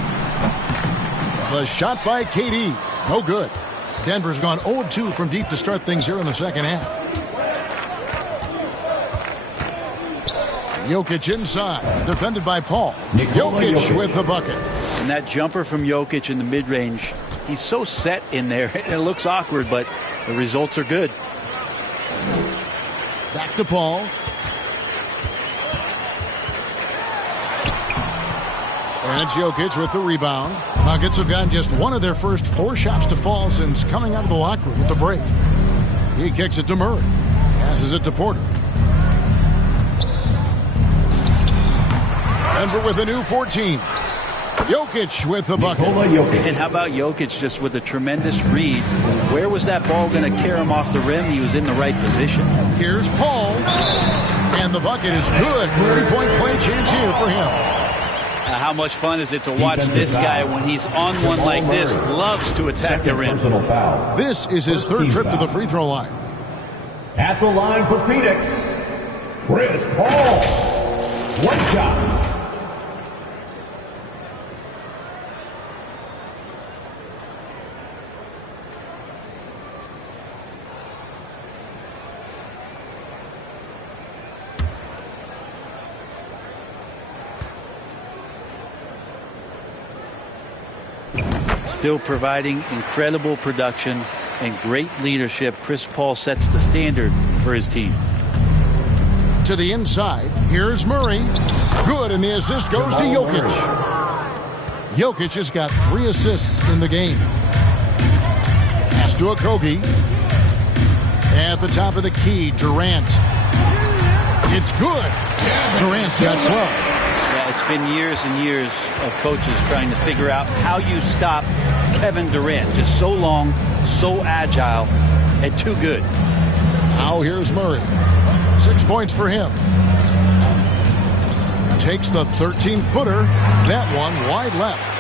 The shot by KD. No good. Denver's gone 0-2 from deep to start things here in the second half. Jokic inside. Defended by Paul. Jokic with the bucket. And that jumper from Jokic in the mid-range, he's so set in there. It looks awkward, but the results are good. Back to Paul. And it's Jokic with the rebound. Nuggets have gotten just one of their first 4 shots to fall since coming out of the locker room with the break. He kicks it to Murray. Passes it to Porter. Denver with a new 14. Jokic with the bucket. And how about Jokic just with a tremendous read? Where was that ball going to carry him off the rim? He was in the right position. Here's Paul. And the bucket is good. 3-point play chance here for him. How much fun is it to watch this guy when he's on one like this? Loves to attack the rim. This is his 3rd trip to the free throw line. At the line for Phoenix, Chris Paul. 1 shot. Still providing incredible production and great leadership. Chris Paul sets the standard for his team. To the inside, here's Murray. Good, and the assist goes to Jokic. Jokic has got 3 assists in the game. Pass to Okogie. At the top of the key, Durant. It's good. Durant's got 12. Yeah, it's been years and years of coaches trying to figure out how you stop Kevin Durant. Just so long, so agile, and too good. Now here's Murray. 6 points for him. Takes the 13-footer. That one wide left.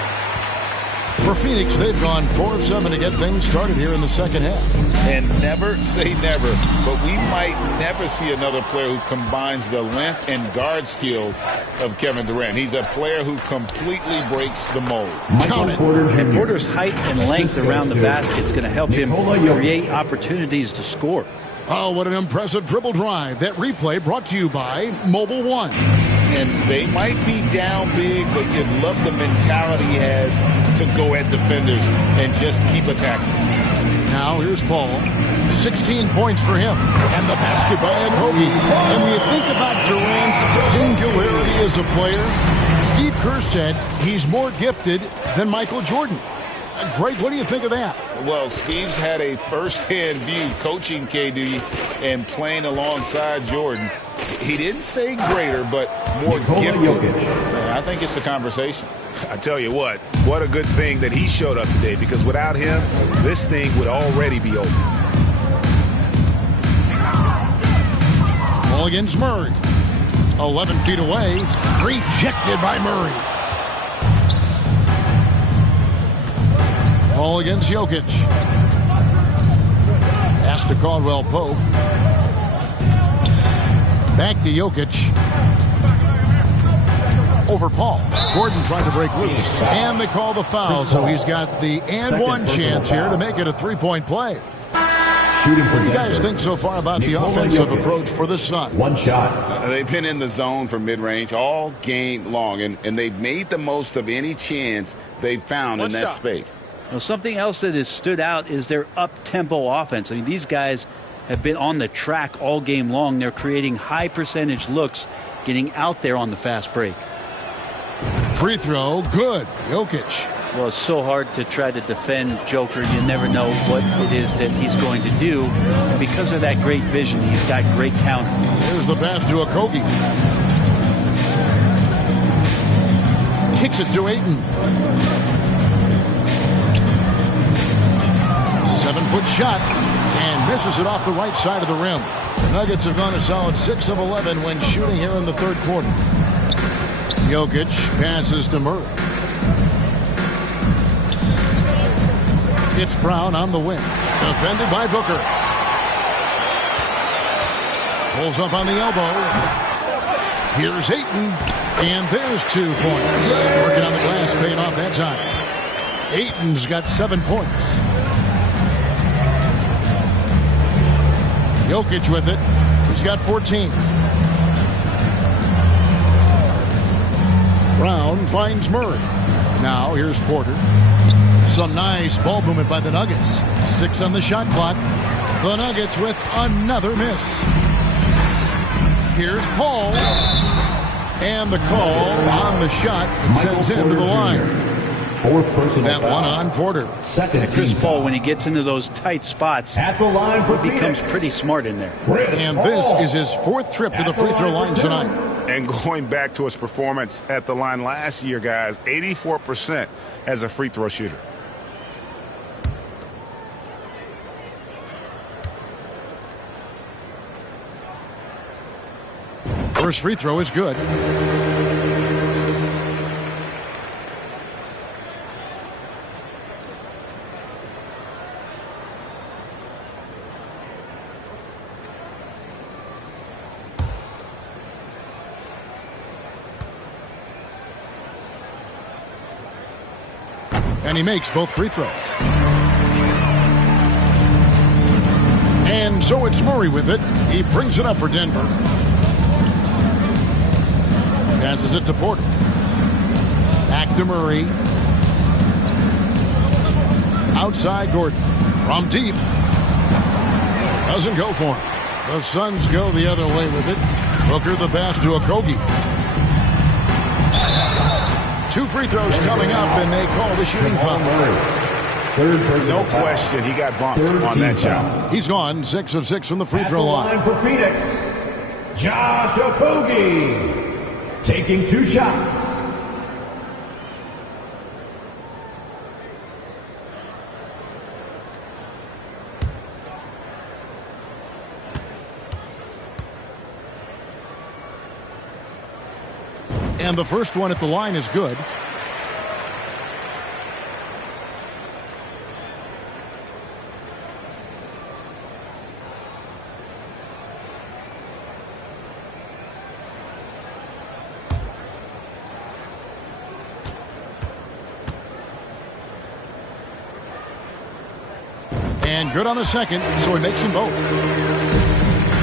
For Phoenix, they've gone 4 of 7 to get things started here in the second half. And never say never, but we might never see another player who combines the length and guard skills of Kevin Durant. He's a player who completely breaks the mold. Count it. And Porter's height and length around the basket is going to help him create opportunities to score. Oh, what an impressive dribble drive. That replay brought to you by Mobile One. And they might be down big, but you love the mentality he has to go at defenders and just keep attacking. Now here's Paul. 16 points for him. And the basket by Okogie. And when you think about Durant's singularity as a player, Steve Kerr said he's more gifted than Michael Jordan. Great. What do you think of that? Well, Steve's had a first-hand view coaching KD and playing alongside Jordan. He didn't say greater, but more gifted. I think it's a conversation. I tell you what a good thing that he showed up today, because without him, this thing would already be over. Ball against Murray. 11 feet away. Rejected by Murray. Ball against Jokic. Pass to Caldwell Pope. Back to Jokic. Over Paul. Gordon trying to break loose. And they call the foul, so he's got the and one chance here to make it a 3-point play. What do you guys think so far about the offensive approach for the Suns? 1 shot. They've been in the zone for mid-range all game long, and they've made the most of any chance they've found in that space. Well, something else that has stood out is their up-tempo offense. I mean, these guys have been on the track all game long. They're creating high-percentage looks, getting out there on the fast break. Free throw, good. Jokic. Well, it's so hard to try to defend Joker. You never know what it is that he's going to do. And because of that great vision, he's got great counter. Here's the pass to Okogie. Kicks it to Ayton. 7-foot shot and misses it off the right side of the rim. Nuggets have gone a solid 6 of 11 when shooting here in the third quarter. Jokic passes to Murray. It's Brown on the wing. Defended by Booker. Pulls up on the elbow. Here's Ayton. And there's 2 points. Working on the glass, paying off that time. Ayton's got 7 points. Jokic with it. He's got 14. Brown finds Murray. Now here's Porter. Some nice ball movement by the Nuggets. 6 on the shot clock. The Nuggets with another miss. Here's Paul. And the call on the shot that sends him to the line. That one on Porter. Chris Paul, when he gets into those tight spots, At the line for he becomes Phoenix. pretty smart in there. And this is his 4th trip to the free throw line tonight. And going back to his performance at the line last year, guys, 84% as a free throw shooter. First free throw is good. And he makes both free throws. And so it's Murray with it. He brings it up for Denver. Passes it to Porter. Back to Murray. Outside Gordon. From deep. Doesn't go for him. The Suns go the other way with it. Booker the pass to Okogie. 2 free throws coming up, and they call the shooting foul. No question, he got bumped on that shot. He's gone 6 of 6 from the free throw line. For Phoenix, Josh Okogie taking 2 shots. And the first one at the line is good. And good on the second, so he makes them both.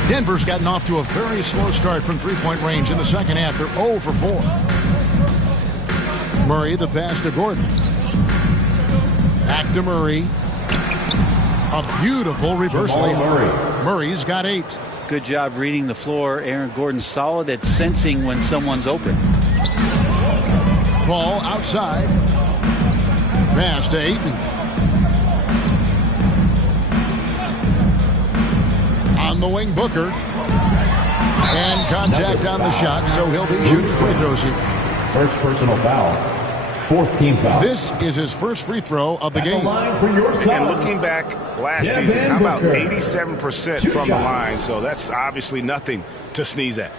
Denver's gotten off to a very slow start from three-point range in the second half. They're 0 for 4. Murray, the pass to Gordon. Back to Murray. A beautiful reverse layup. Murray's got 8. Good job reading the floor. Aaron Gordon's solid at sensing when someone's open. Ball outside. Pass to Ayton. On the wing, Booker. And contact on the shot, so he'll be shooting free throws here. First personal foul. 4th team foul. This is his first free throw of the game. And looking back last season, how about 87% from the line? So that's obviously nothing to sneeze at.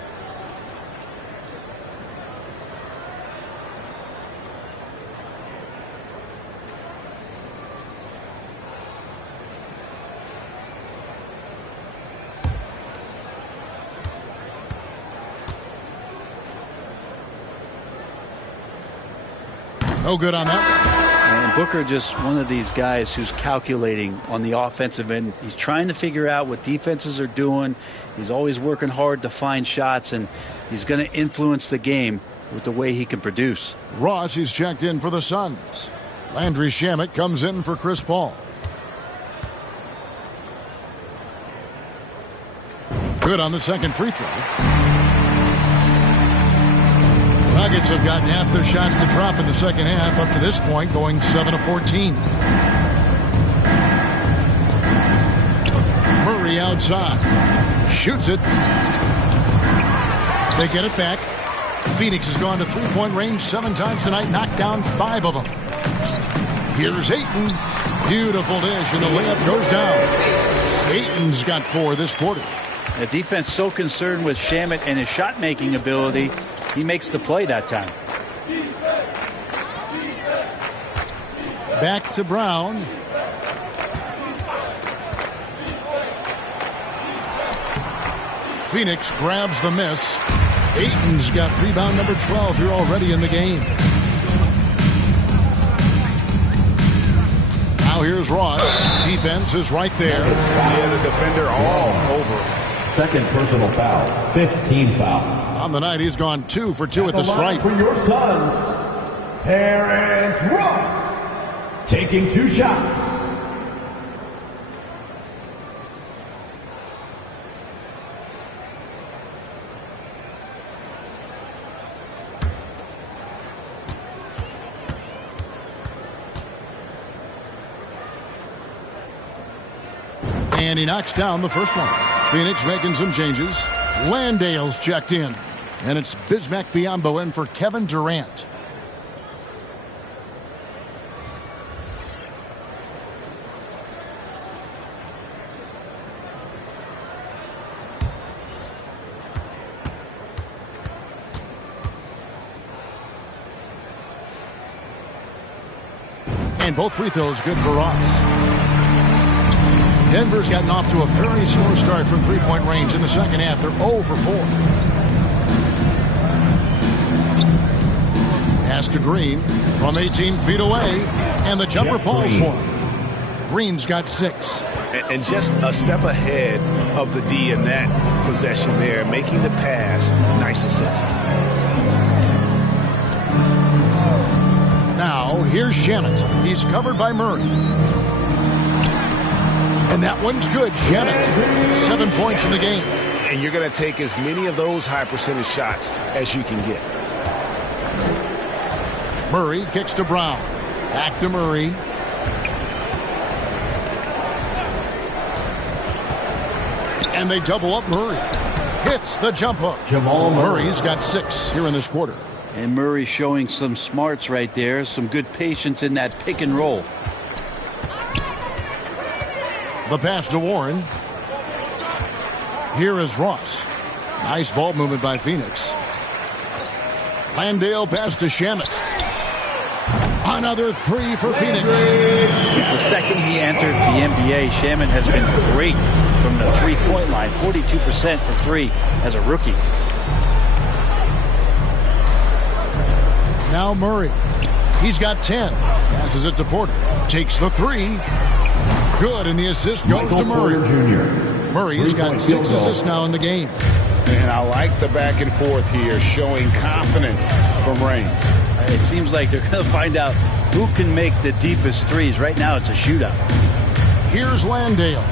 No good on that one. And Booker just one of these guys who's calculating on the offensive end. He's trying to figure out what defenses are doing. He's always working hard to find shots, and he's going to influence the game with the way he can produce. Ross is checked in for the Suns. Landry Shamet comes in for Chris Paul. Good on the second free throw. Nuggets have gotten half their shots to drop in the second half up to this point, going 7 of 14. Murray outside. Shoots it. They get it back. Phoenix has gone to three-point range 7 times tonight, knocked down 5 of them. Here's Ayton. Beautiful dish, and the layup goes down. Ayton's got 4 this quarter. The defense so concerned with Shamet and his shot-making ability, he makes the play that time. Back to Brown. Phoenix grabs the miss. Ayton's got rebound number 12 here already in the game. Now here's Ross. Defense is right there. Yeah, the defender all over. Second personal foul. 15 foul. On the night, he's gone 2 for 2 at the stripe. For your Suns, Terrence Ross, taking 2 shots. And he knocks down the first one. Phoenix making some changes. Landale's checked in. And it's Bismack Biyombo in for Kevin Durant. And both free throws good for Ross. Denver's gotten off to a very slow start from three-point range in the second half. They're 0 for 4. Pass to Green from 18 feet away, and the jumper falls for him. Green's got 6. And just a step ahead of the D in that possession there, making the pass. Nice assist. Now, here's Shamet. He's covered by Murray. And that one's good. Shamet, 7 points in the game. And you're going to take as many of those high percentage shots as you can get. Murray kicks to Brown. Back to Murray. And they double up Murray. Hits the jump hook. Jamal Murray's got 6 here in this quarter. And Murray showing some smarts right there. Some good patience in that pick and roll. The pass to Warren. Here is Ross. Nice ball movement by Phoenix. Landale pass to Shamet. Another 3 for Phoenix. Since the second he entered the NBA, Shamet has been great from the three-point line. 42% for 3 as a rookie. Now Murray. He's got 10. Passes it to Porter. Takes the 3. Good, and the assist goes to Murray. Murray's got 6 assists now in the game. And I like the back and forth here, showing confidence from Rain. It seems like they're going to find out who can make the deepest threes. Right now, it's a shootout. Here's Landale.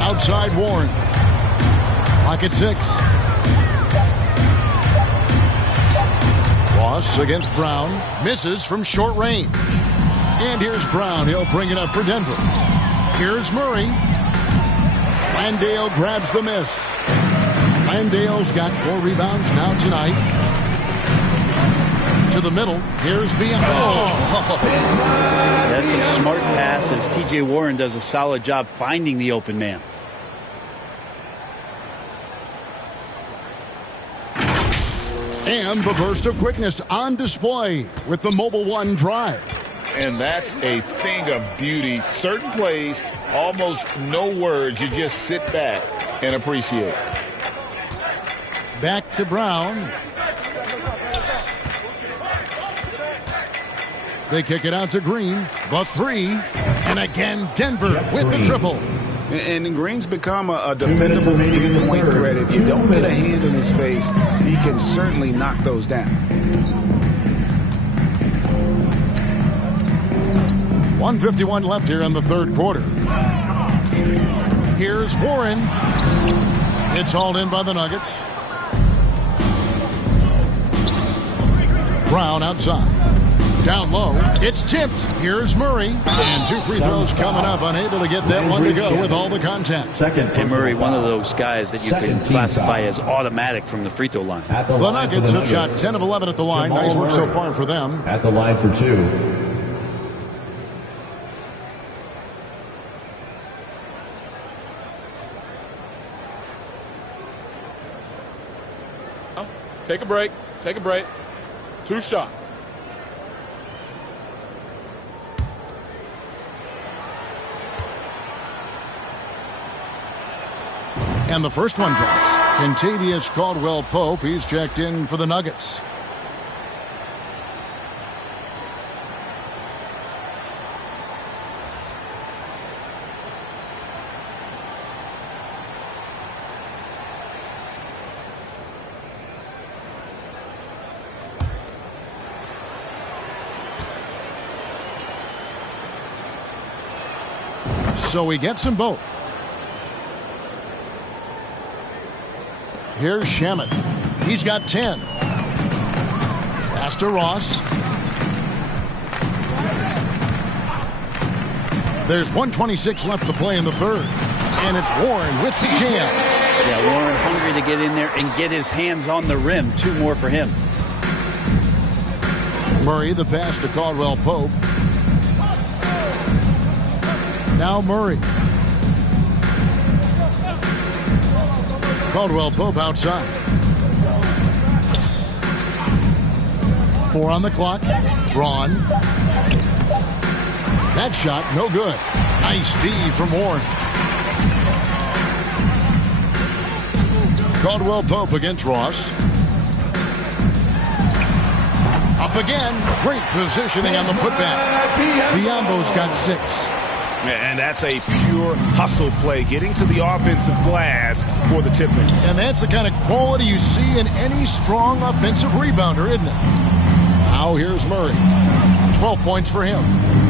Outside Warren. Pocket 6. Ross against Brown. Misses from short range. And here's Brown. He'll bring it up for Denver. Here's Murray. Landale grabs the miss. Landale's got 4 rebounds now tonight. To the middle. Here's Biyombo. That's a smart pass as T.J. Warren does a solid job finding the open man. And the burst of quickness on display with the Mobile One drive. And that's a thing of beauty. Certain plays, almost no words. You just sit back and appreciate. Back to Brown. They kick it out to Green. The 3. And again, Denver with the triple. And Green's become a dependable three-point threat. If you don't get a hand in his face, he can certainly knock those down. 1:51 left here in the third quarter. Here's Warren. It's hauled in by the Nuggets. Brown outside. Down low. It's tipped. Here's Murray. And 2 free throws coming up. Unable to get that one to go with all the contact. And Murray, one of those guys that you can classify as automatic from the free throw line. The Nuggets have shot 10 of 11 at the line. Nice work so far for them. At the line for 2. Take a break. Take a break. 2 shots. And the first one drops. Kentavious Caldwell-Pope, he's checked in for the Nuggets. So he gets them both. Here's Shamet. He's got 10. Pass to Ross. There's 1:26 left to play in the third. And it's Warren with the jam. Yeah, Warren hungry to get in there and get his hands on the rim. 2 more for him. Murray, the pass to Caldwell-Pope. Now Murray. Caldwell-Pope outside. 4 on the clock. Braun. That shot, no good. Nice D from Warren. Caldwell-Pope against Ross. Up again. Great positioning on the putback. Biombo's got 6. And that's a pure hustle play, getting to the offensive glass for the tip-in. And that's the kind of quality you see in any strong offensive rebounder, isn't it? Now here's Murray. 12 points for him.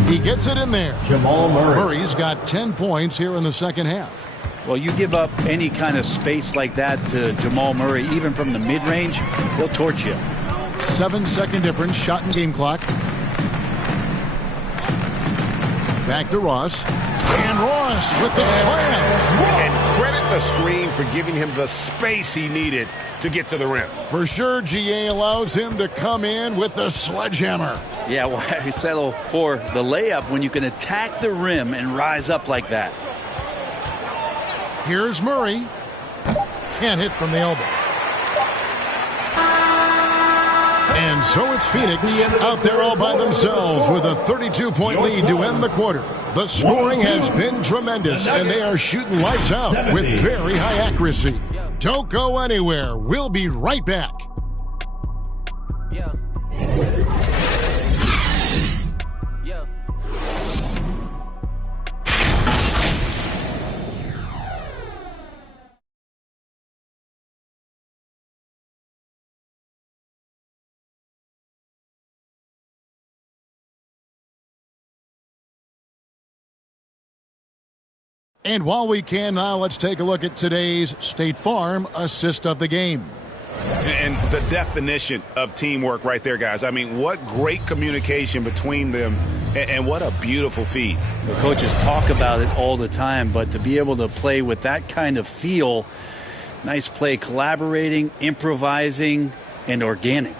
He gets it in there. Jamal Murray. Murray's got 10 points here in the second half. Well, you give up any kind of space like that to Jamal Murray, even from the mid-range, he'll torch you. 7-second difference, shot and game clock. Back to Ross. And Ross with the slam. And credit the screen for giving him the space he needed to get to the rim. For sure, GA allows him to come in with the sledgehammer. Yeah, why settle for the layup when you can attack the rim and rise up like that? Here's Murray. Can't hit from the elbow. And so it's Phoenix out there all by themselves with a 32-point lead to end the quarter. The scoring has been tremendous, and they are shooting lights out with very high accuracy. Don't go anywhere. We'll be right back. And while we can now, let's take a look at today's State Farm assist of the game. And the definition of teamwork right there, guys. I mean, what great communication between them, and what a beautiful feed. The coaches talk about it all the time, but to be able to play with that kind of feel, nice play, collaborating, improvising, and organic.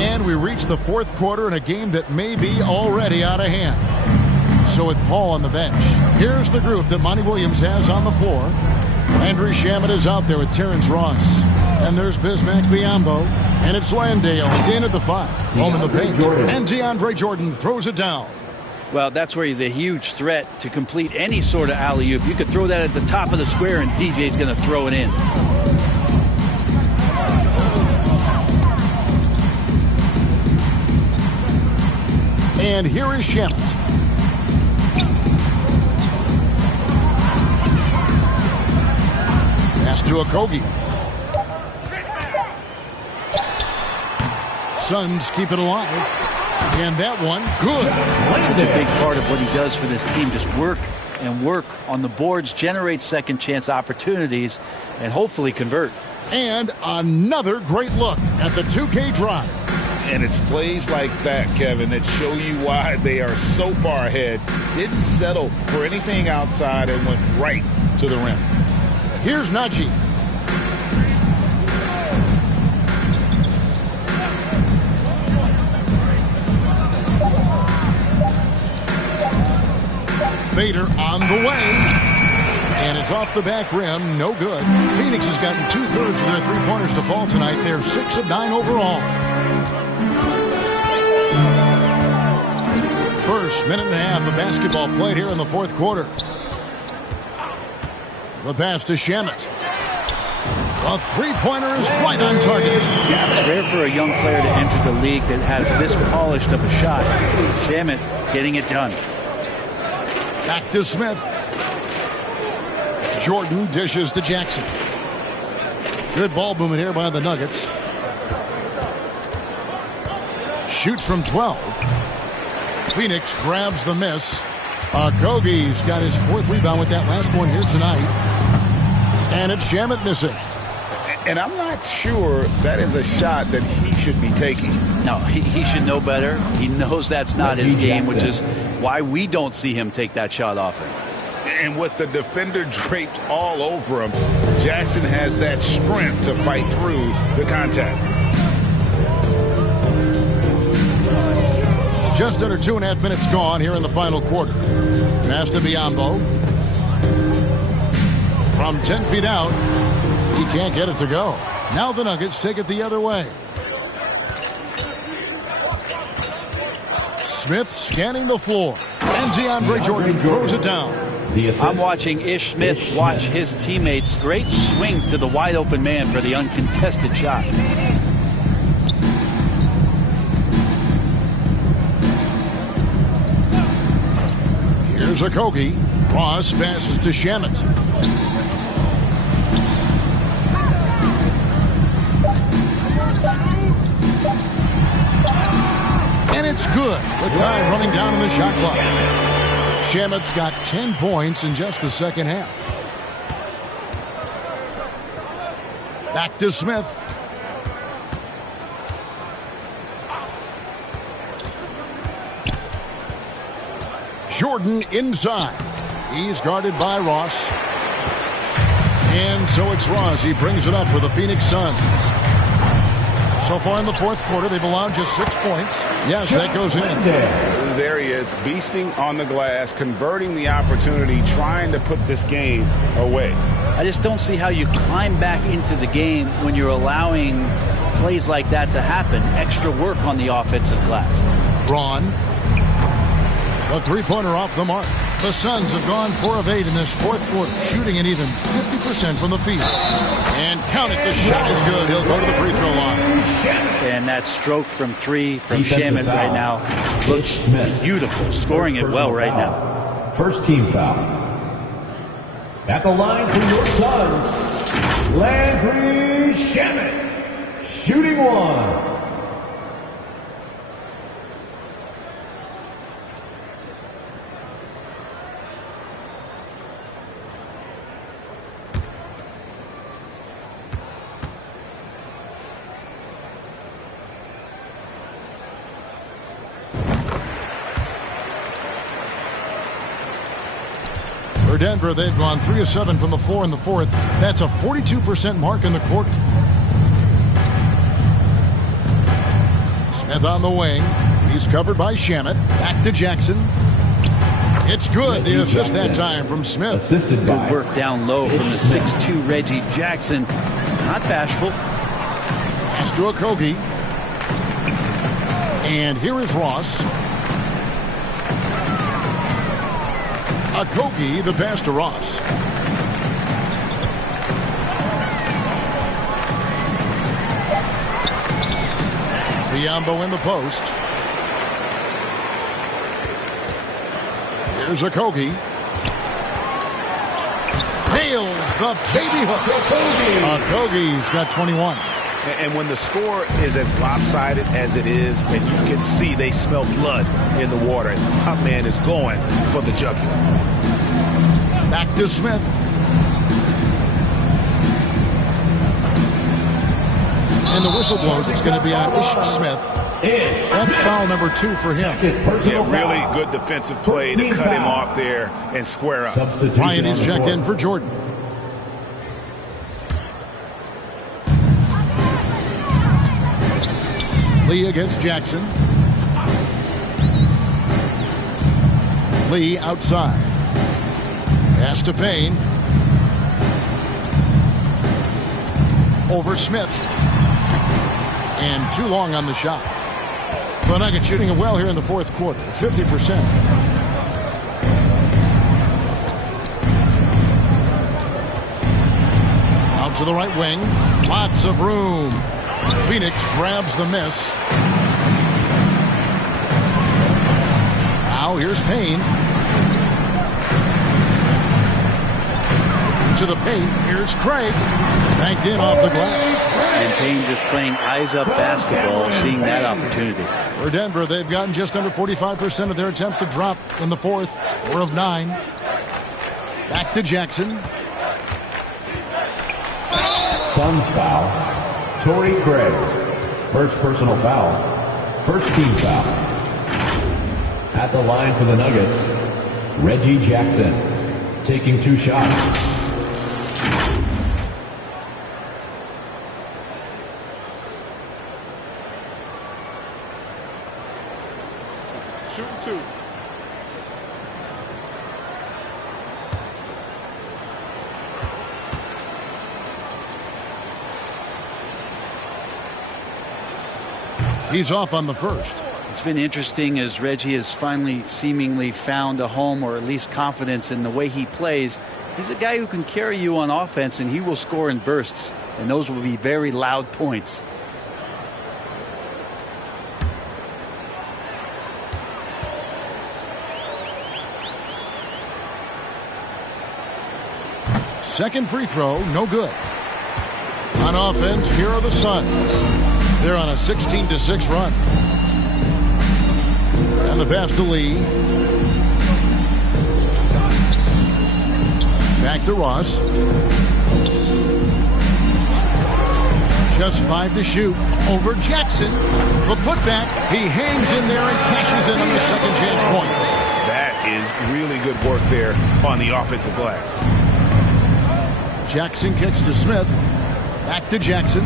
And we reach the fourth quarter in a game that may be already out of hand. So with Paul on the bench, here's the group that Monty Williams has on the floor. Andrew Shamet is out there with Terrence Ross. And there's Bismack Biyombo. And it's Landale in at the 5. Home in the paint. And DeAndre Jordan throws it down. Well, that's where he's a huge threat to complete any sort of alley-oop. You could throw that at the top of the square, and DJ's going to throw it in. And here is Shamet. Pass to Okogie. Suns keep it alive. And that one, good. That's a big part of what he does for this team. Just work and work on the boards, generate second chance opportunities, and hopefully convert. And another great look at the 2K drive. And it's plays like that, Kevin, that show you why they are so far ahead. Didn't settle for anything outside and went right to the rim. Here's Najee. Fader on the way. And it's off the back rim. No good. Phoenix has gotten 2/3 of their three-pointers to fall tonight. They're 6 of 9 overall. First minute and a half of basketball played here in the fourth quarter. The pass to Shamet. A three-pointer is right on target. It's rare for a young player to enter the league that has this polished of a shot. Shamet getting it done. Back to Smith. Jordan dishes to Jackson. Good ball movement here by the Nuggets. Shoots from 12. Phoenix grabs the miss. Okogie's got his fourth rebound with that last one here tonight. And it's Shamet missing. And I'm not sure that is a shot that he should be taking. No, he should know better. He knows that's not his game, which is why we don't see him take that shot often. And with the defender draped all over him, Jackson has that strength to fight through the contact. Just under 2.5 minutes gone here in the final quarter. Pass to Biyombo. From 10 feet out, he can't get it to go. Now the Nuggets take it the other way. Smith scanning the floor. And DeAndre Jordan throws it down. I'm watching Ish Smith watch his teammates. Great swing to the wide open man for the uncontested shot. Here's Okogie. Ross passes to Shamet. And it's good with time running down in the shot clock. Shamet's got 10 points in just the second half. Back to Smith. Jordan inside. He's guarded by Ross. And so it's Ross. He brings it up for the Phoenix Suns. So far in the fourth quarter, they've allowed just 6 points. Yes, that goes in. There he is, beasting on the glass, converting the opportunity, trying to put this game away. I just don't see how you climb back into the game when you're allowing plays like that to happen. Extra work on the offensive glass. Braun. The three-pointer off the mark. The Suns have gone 4 of 8 in this fourth quarter, shooting an even 50% from the field. And count it, the shot is good. He'll go to the free throw line. And that stroke from 3 from Shamet right now looks beautiful, scoring it well right now. First team foul. At the line for your Suns, Landry Shamet, shooting one. For Denver, they've gone 3 of 7 from the floor in the fourth. That's a 42% mark in the quarter. Smith on the wing. He's covered by Shamet. Back to Jackson. It's good. The assist that time from Smith. Good work down low from the 6'2 Reggie Jackson. Not bashful. Pass to Okogie. And here is Ross. Okogie, the pass to Ross. Biyombo in the post. Here's Okogie. Nails the baby hook. Okogie's got 21. And when the score is as lopsided as it is, and you can see they smell blood in the water, my man is going for the jugular. Back to Smith. And the whistle blows. It's going to be on Ish Smith. That's foul number 2 for him. Yeah, really good defensive play to cut him off there and square up. Ryan is checked in for Jordan. Lee against Jackson. Lee outside. Pass to Payne. over Smith. And too long on the shot. The Nuggets shooting it well here in the fourth quarter, 50%. Out to the right wing. Lots of room. Phoenix grabs the miss. Now here's Payne. To the paint. Here's Craig. Banked in off the glass. And Payne just playing eyes-up basketball, seeing that opportunity. For Denver, they've gotten just under 45% of their attempts to drop in the fourth. 4 of 9. Back to Jackson. Suns foul. Torrey Craig. First personal foul. First team foul. At the line for the Nuggets, Reggie Jackson. Taking 2 shots. Shooting 2. He's off on the first. It's been interesting as Reggie has finally seemingly found a home, or at least confidence in the way he plays. He's a guy who can carry you on offense, and he will score in bursts, and those will be very loud points. Second free throw, no good. On offense, here are the Suns. They're on a 16-6 run. And the pass to Lee. Back to Ross. Just 5 to shoot. Over Jackson. The putback. He hangs in there and cashes in on the second chance points. That is really good work there on the offensive glass. Jackson kicks to Smith. Back to Jackson.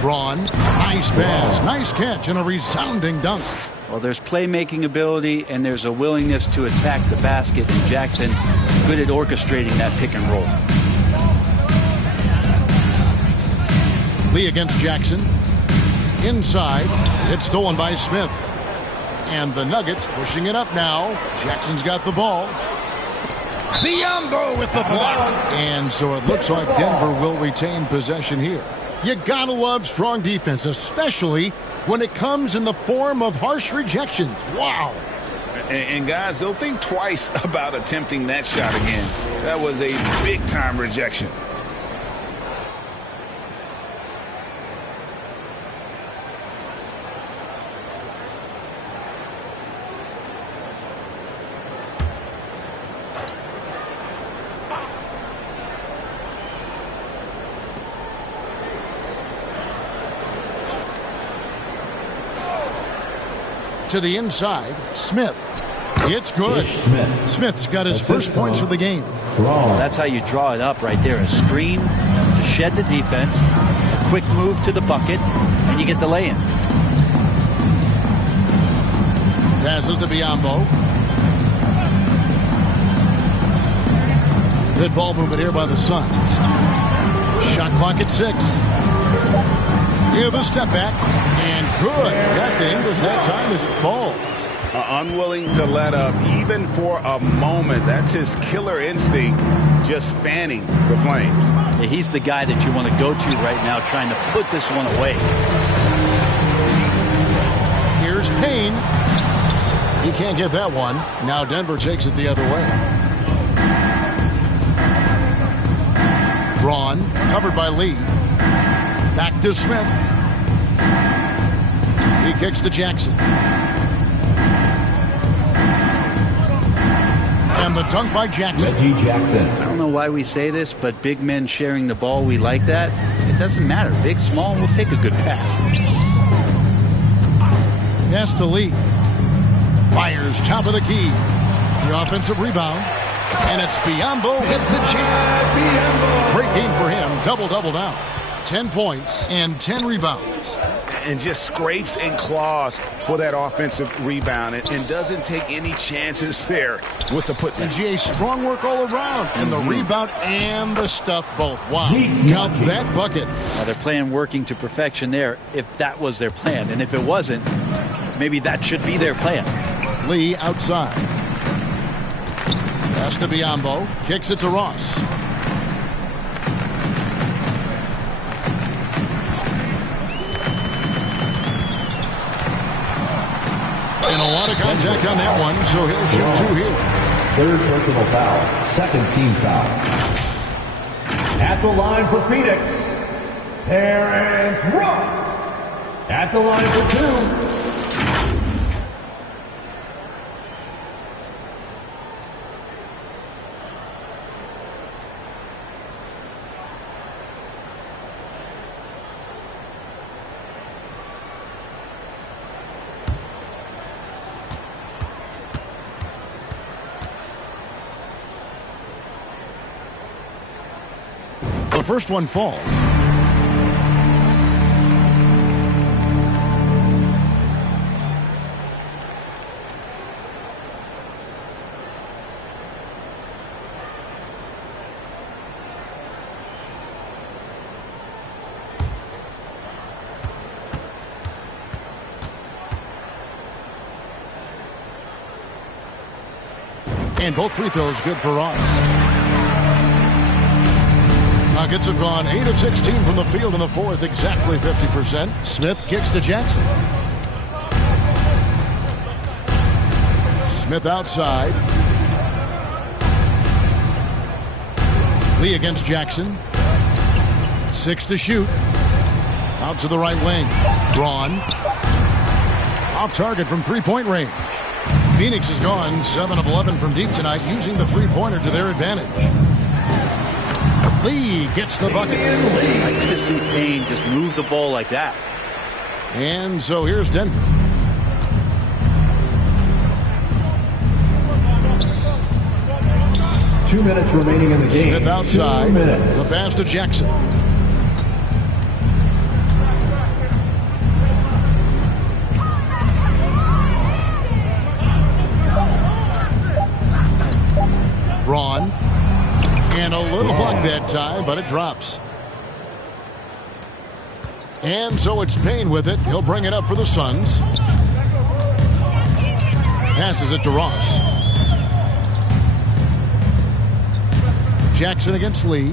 Braun, nice pass, nice catch, and a resounding dunk. Well, there's playmaking ability, and there's a willingness to attack the basket, and Jackson good at orchestrating that pick and roll. Lee against Jackson. Inside, it's stolen by Smith. And the Nuggets pushing it up now. Jackson's got the ball. Biyombo with the block. And so it looks like Denver will retain possession here. You gotta love strong defense, especially when it comes in the form of harsh rejections. Wow. And guys, they'll think twice about attempting that shot again. That was a big-time rejection. To the inside, Smith. It's good. Smith's got his first points of the game. That's how you draw it up right there. A screen to shed the defense, a quick move to the bucket, and you get the lay-in. Passes to Biyombo. Good ball movement here by the Suns. Shot clock at 6. Here the step back, and good. Got the English that time as it falls. Unwilling to let up, even for a moment. That's his killer instinct, just fanning the flames. Yeah, he's the guy that you want to go to right now, trying to put this one away. Here's Payne. He can't get that one. Now Denver takes it the other way. Braun, covered by Lee. Back to Smith. He kicks to Jackson. And the dunk by Jackson. Reggie Jackson. I don't know why we say this, but big men sharing the ball, we like that. It doesn't matter. Big, small, we'll take a good pass. Pass to Lee. Fires top of the key. The offensive rebound. And it's Biyombo with the jam. Great game for him. Double-double now. 10 points and 10 rebounds. And just scrapes and claws for that offensive rebound and doesn't take any chances there with the putback. And GA, strong work all around. And the rebound and the stuff both. Wow. Got that bucket. Well, they're playing working to perfection there if that was their plan. And if it wasn't, maybe that should be their plan. Lee outside. Pass to Biyombo. Kicks it to Ross. And a lot of contact on that one, so he'll shoot 2 here. Third personal foul. Second team foul. At the line for Phoenix, Terrence Ross. At the line for 2. The first one falls. And both free throws good for Ross. Nuggets have gone 8 of 16 from the field in the fourth, exactly 50%. Smith kicks to Jackson. Smith outside. Lee against Jackson. 6 to shoot. Out to the right wing. Braun. Off target from three-point range. Phoenix has gone 7 of 11 from deep tonight, using the three-pointer to their advantage. Lee gets the bucket. I just see Payne just move the ball like that. And so here's Denver. Two minutes remaining in the game. Smith outside. 2 minutes. The pass to Jackson. Braun. And a little block that time, but it drops. And so it's Payne with it. He'll bring it up for the Suns. Passes it to Ross. Jackson against Lee.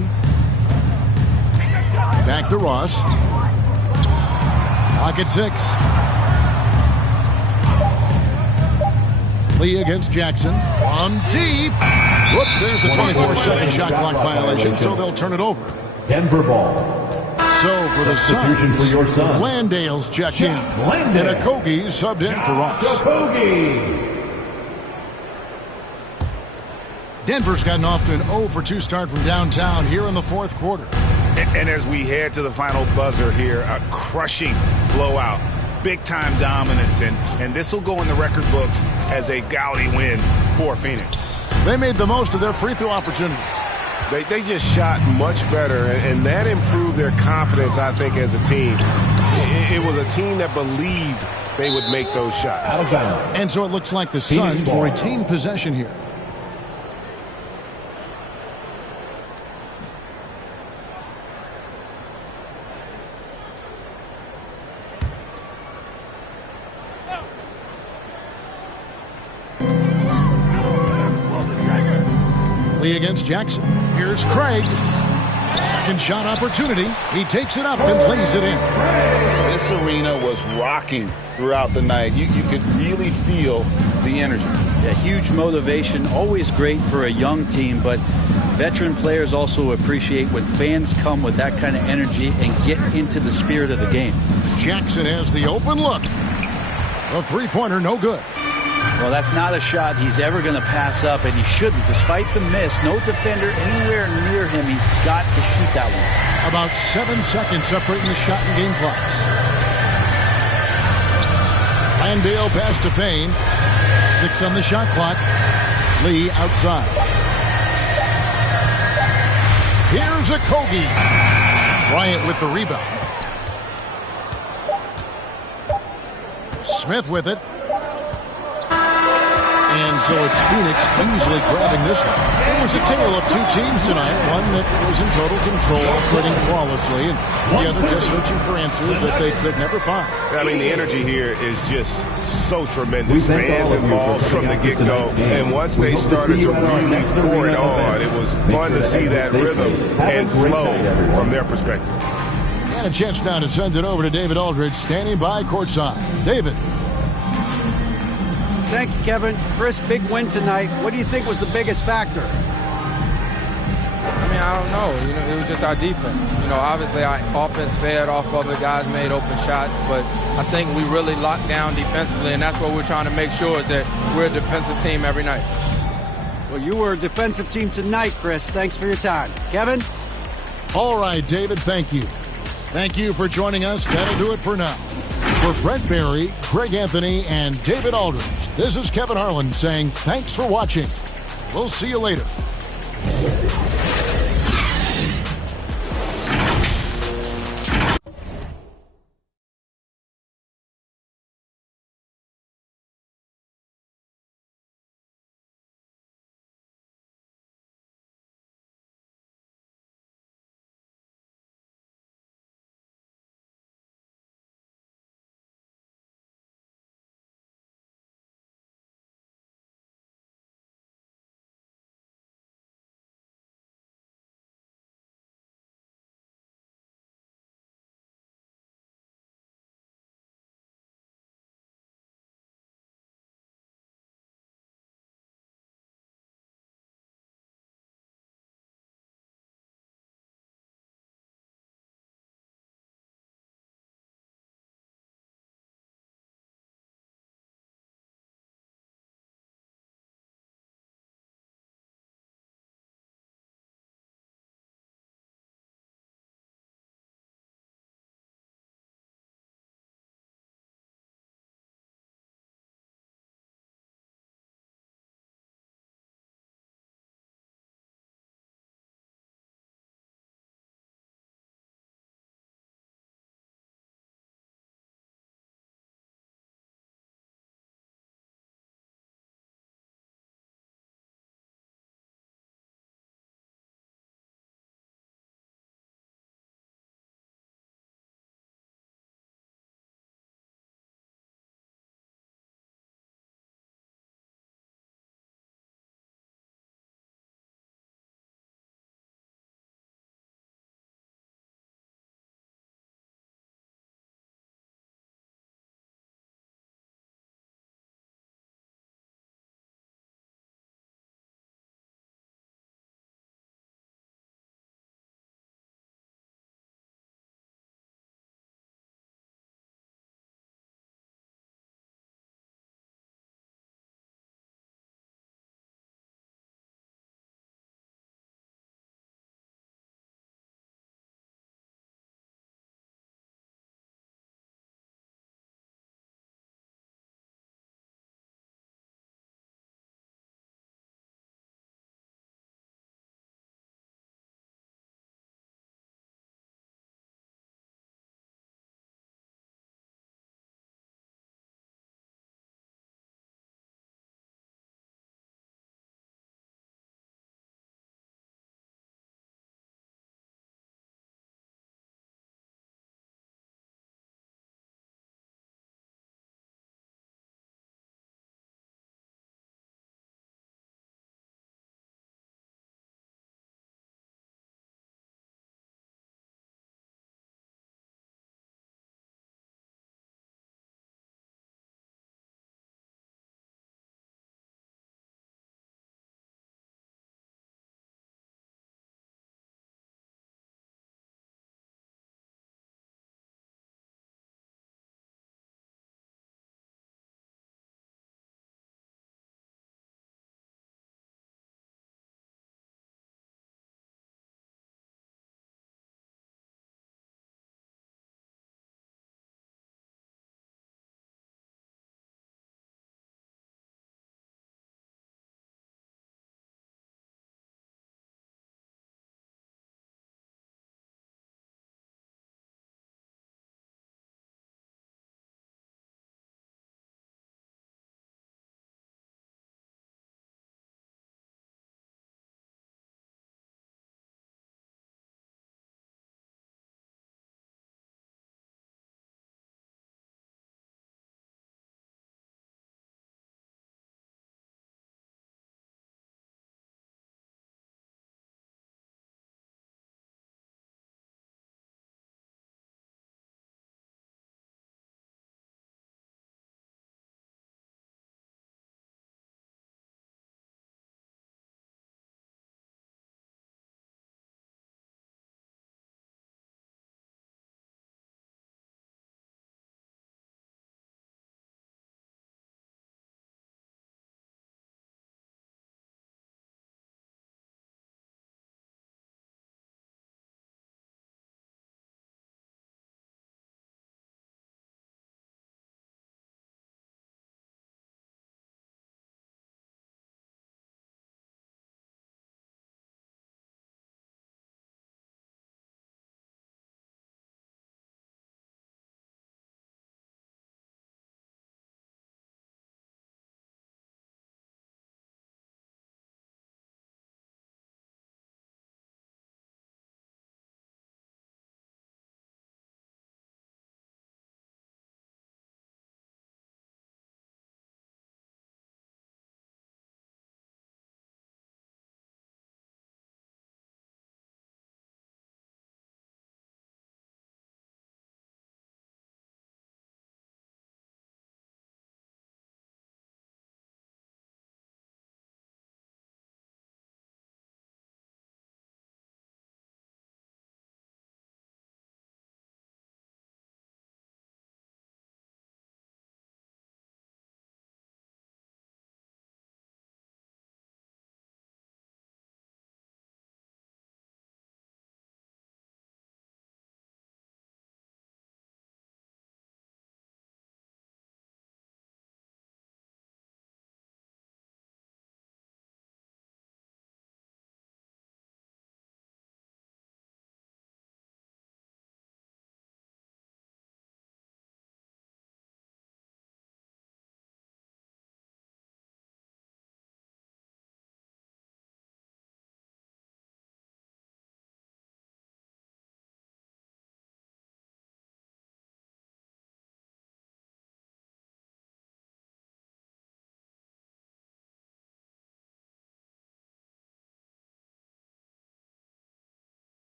Back to Ross. Pocket 6. Lee against Jackson. On deep. Whoops, there's the 24-second shot clock violation, so they'll turn it over. Denver ball. So for the Suns, for your son. Landale's checked in. And Okogie subbed in for Ross. Okogie. Denver's gotten off to an 0 for 2 start from downtown here in the fourth quarter. And as we head to the final buzzer here, a crushing blowout. Big-time dominance, and this will go in the record books as a gaudy win for Phoenix. They made the most of their free throw opportunities. They just shot much better, and that improved their confidence, I think, as a team. It was a team that believed they would make those shots. Out of bounds. And so it looks like the Suns will retain possession here. Lee against Jackson. Here's Craig. Second shot opportunity. He takes it up and lays it in. This arena was rocking throughout the night. You could really feel the energy. Yeah, huge motivation. Always great for a young team, but veteran players also appreciate when fans come with that kind of energy and get into the spirit of the game. Jackson has the open look. The three-pointer no good. Well, that's not a shot he's ever going to pass up, and he shouldn't. Despite the miss, no defender anywhere near him. He's got to shoot that one. About 7 seconds separating the shot and game clocks. Landale pass to Payne. 6 on the shot clock. Lee outside. Here's Okogie. Bryant with the rebound. Smith with it. And so it's Phoenix easily grabbing this one. It was a tale of two teams tonight. One that was in total control, quitting flawlessly, and the other just searching for answers that they could never find. I mean, the energy here is just so tremendous. Fans involved from the get-go. And once they started to really pour it on, it was fun to see that rhythm and flow from their perspective. And a chance now to send it over to David Aldridge, standing by courtside. David. Thank you, Kevin. Chris, big win tonight. What do you think was the biggest factor? I mean, I don't know. It was just our defense. Obviously our offense fed off of it. Guys made open shots, but I think we really locked down defensively, and that's what we're trying to make sure is that we're a defensive team every night. Well, you were a defensive team tonight, Chris. Thanks for your time. Kevin? All right, David, thank you. Thank you for joining us. That'll do it for now. For Brent Barry, Greg Anthony, and David Aldridge, this is Kevin Harlan saying thanks for watching. We'll see you later.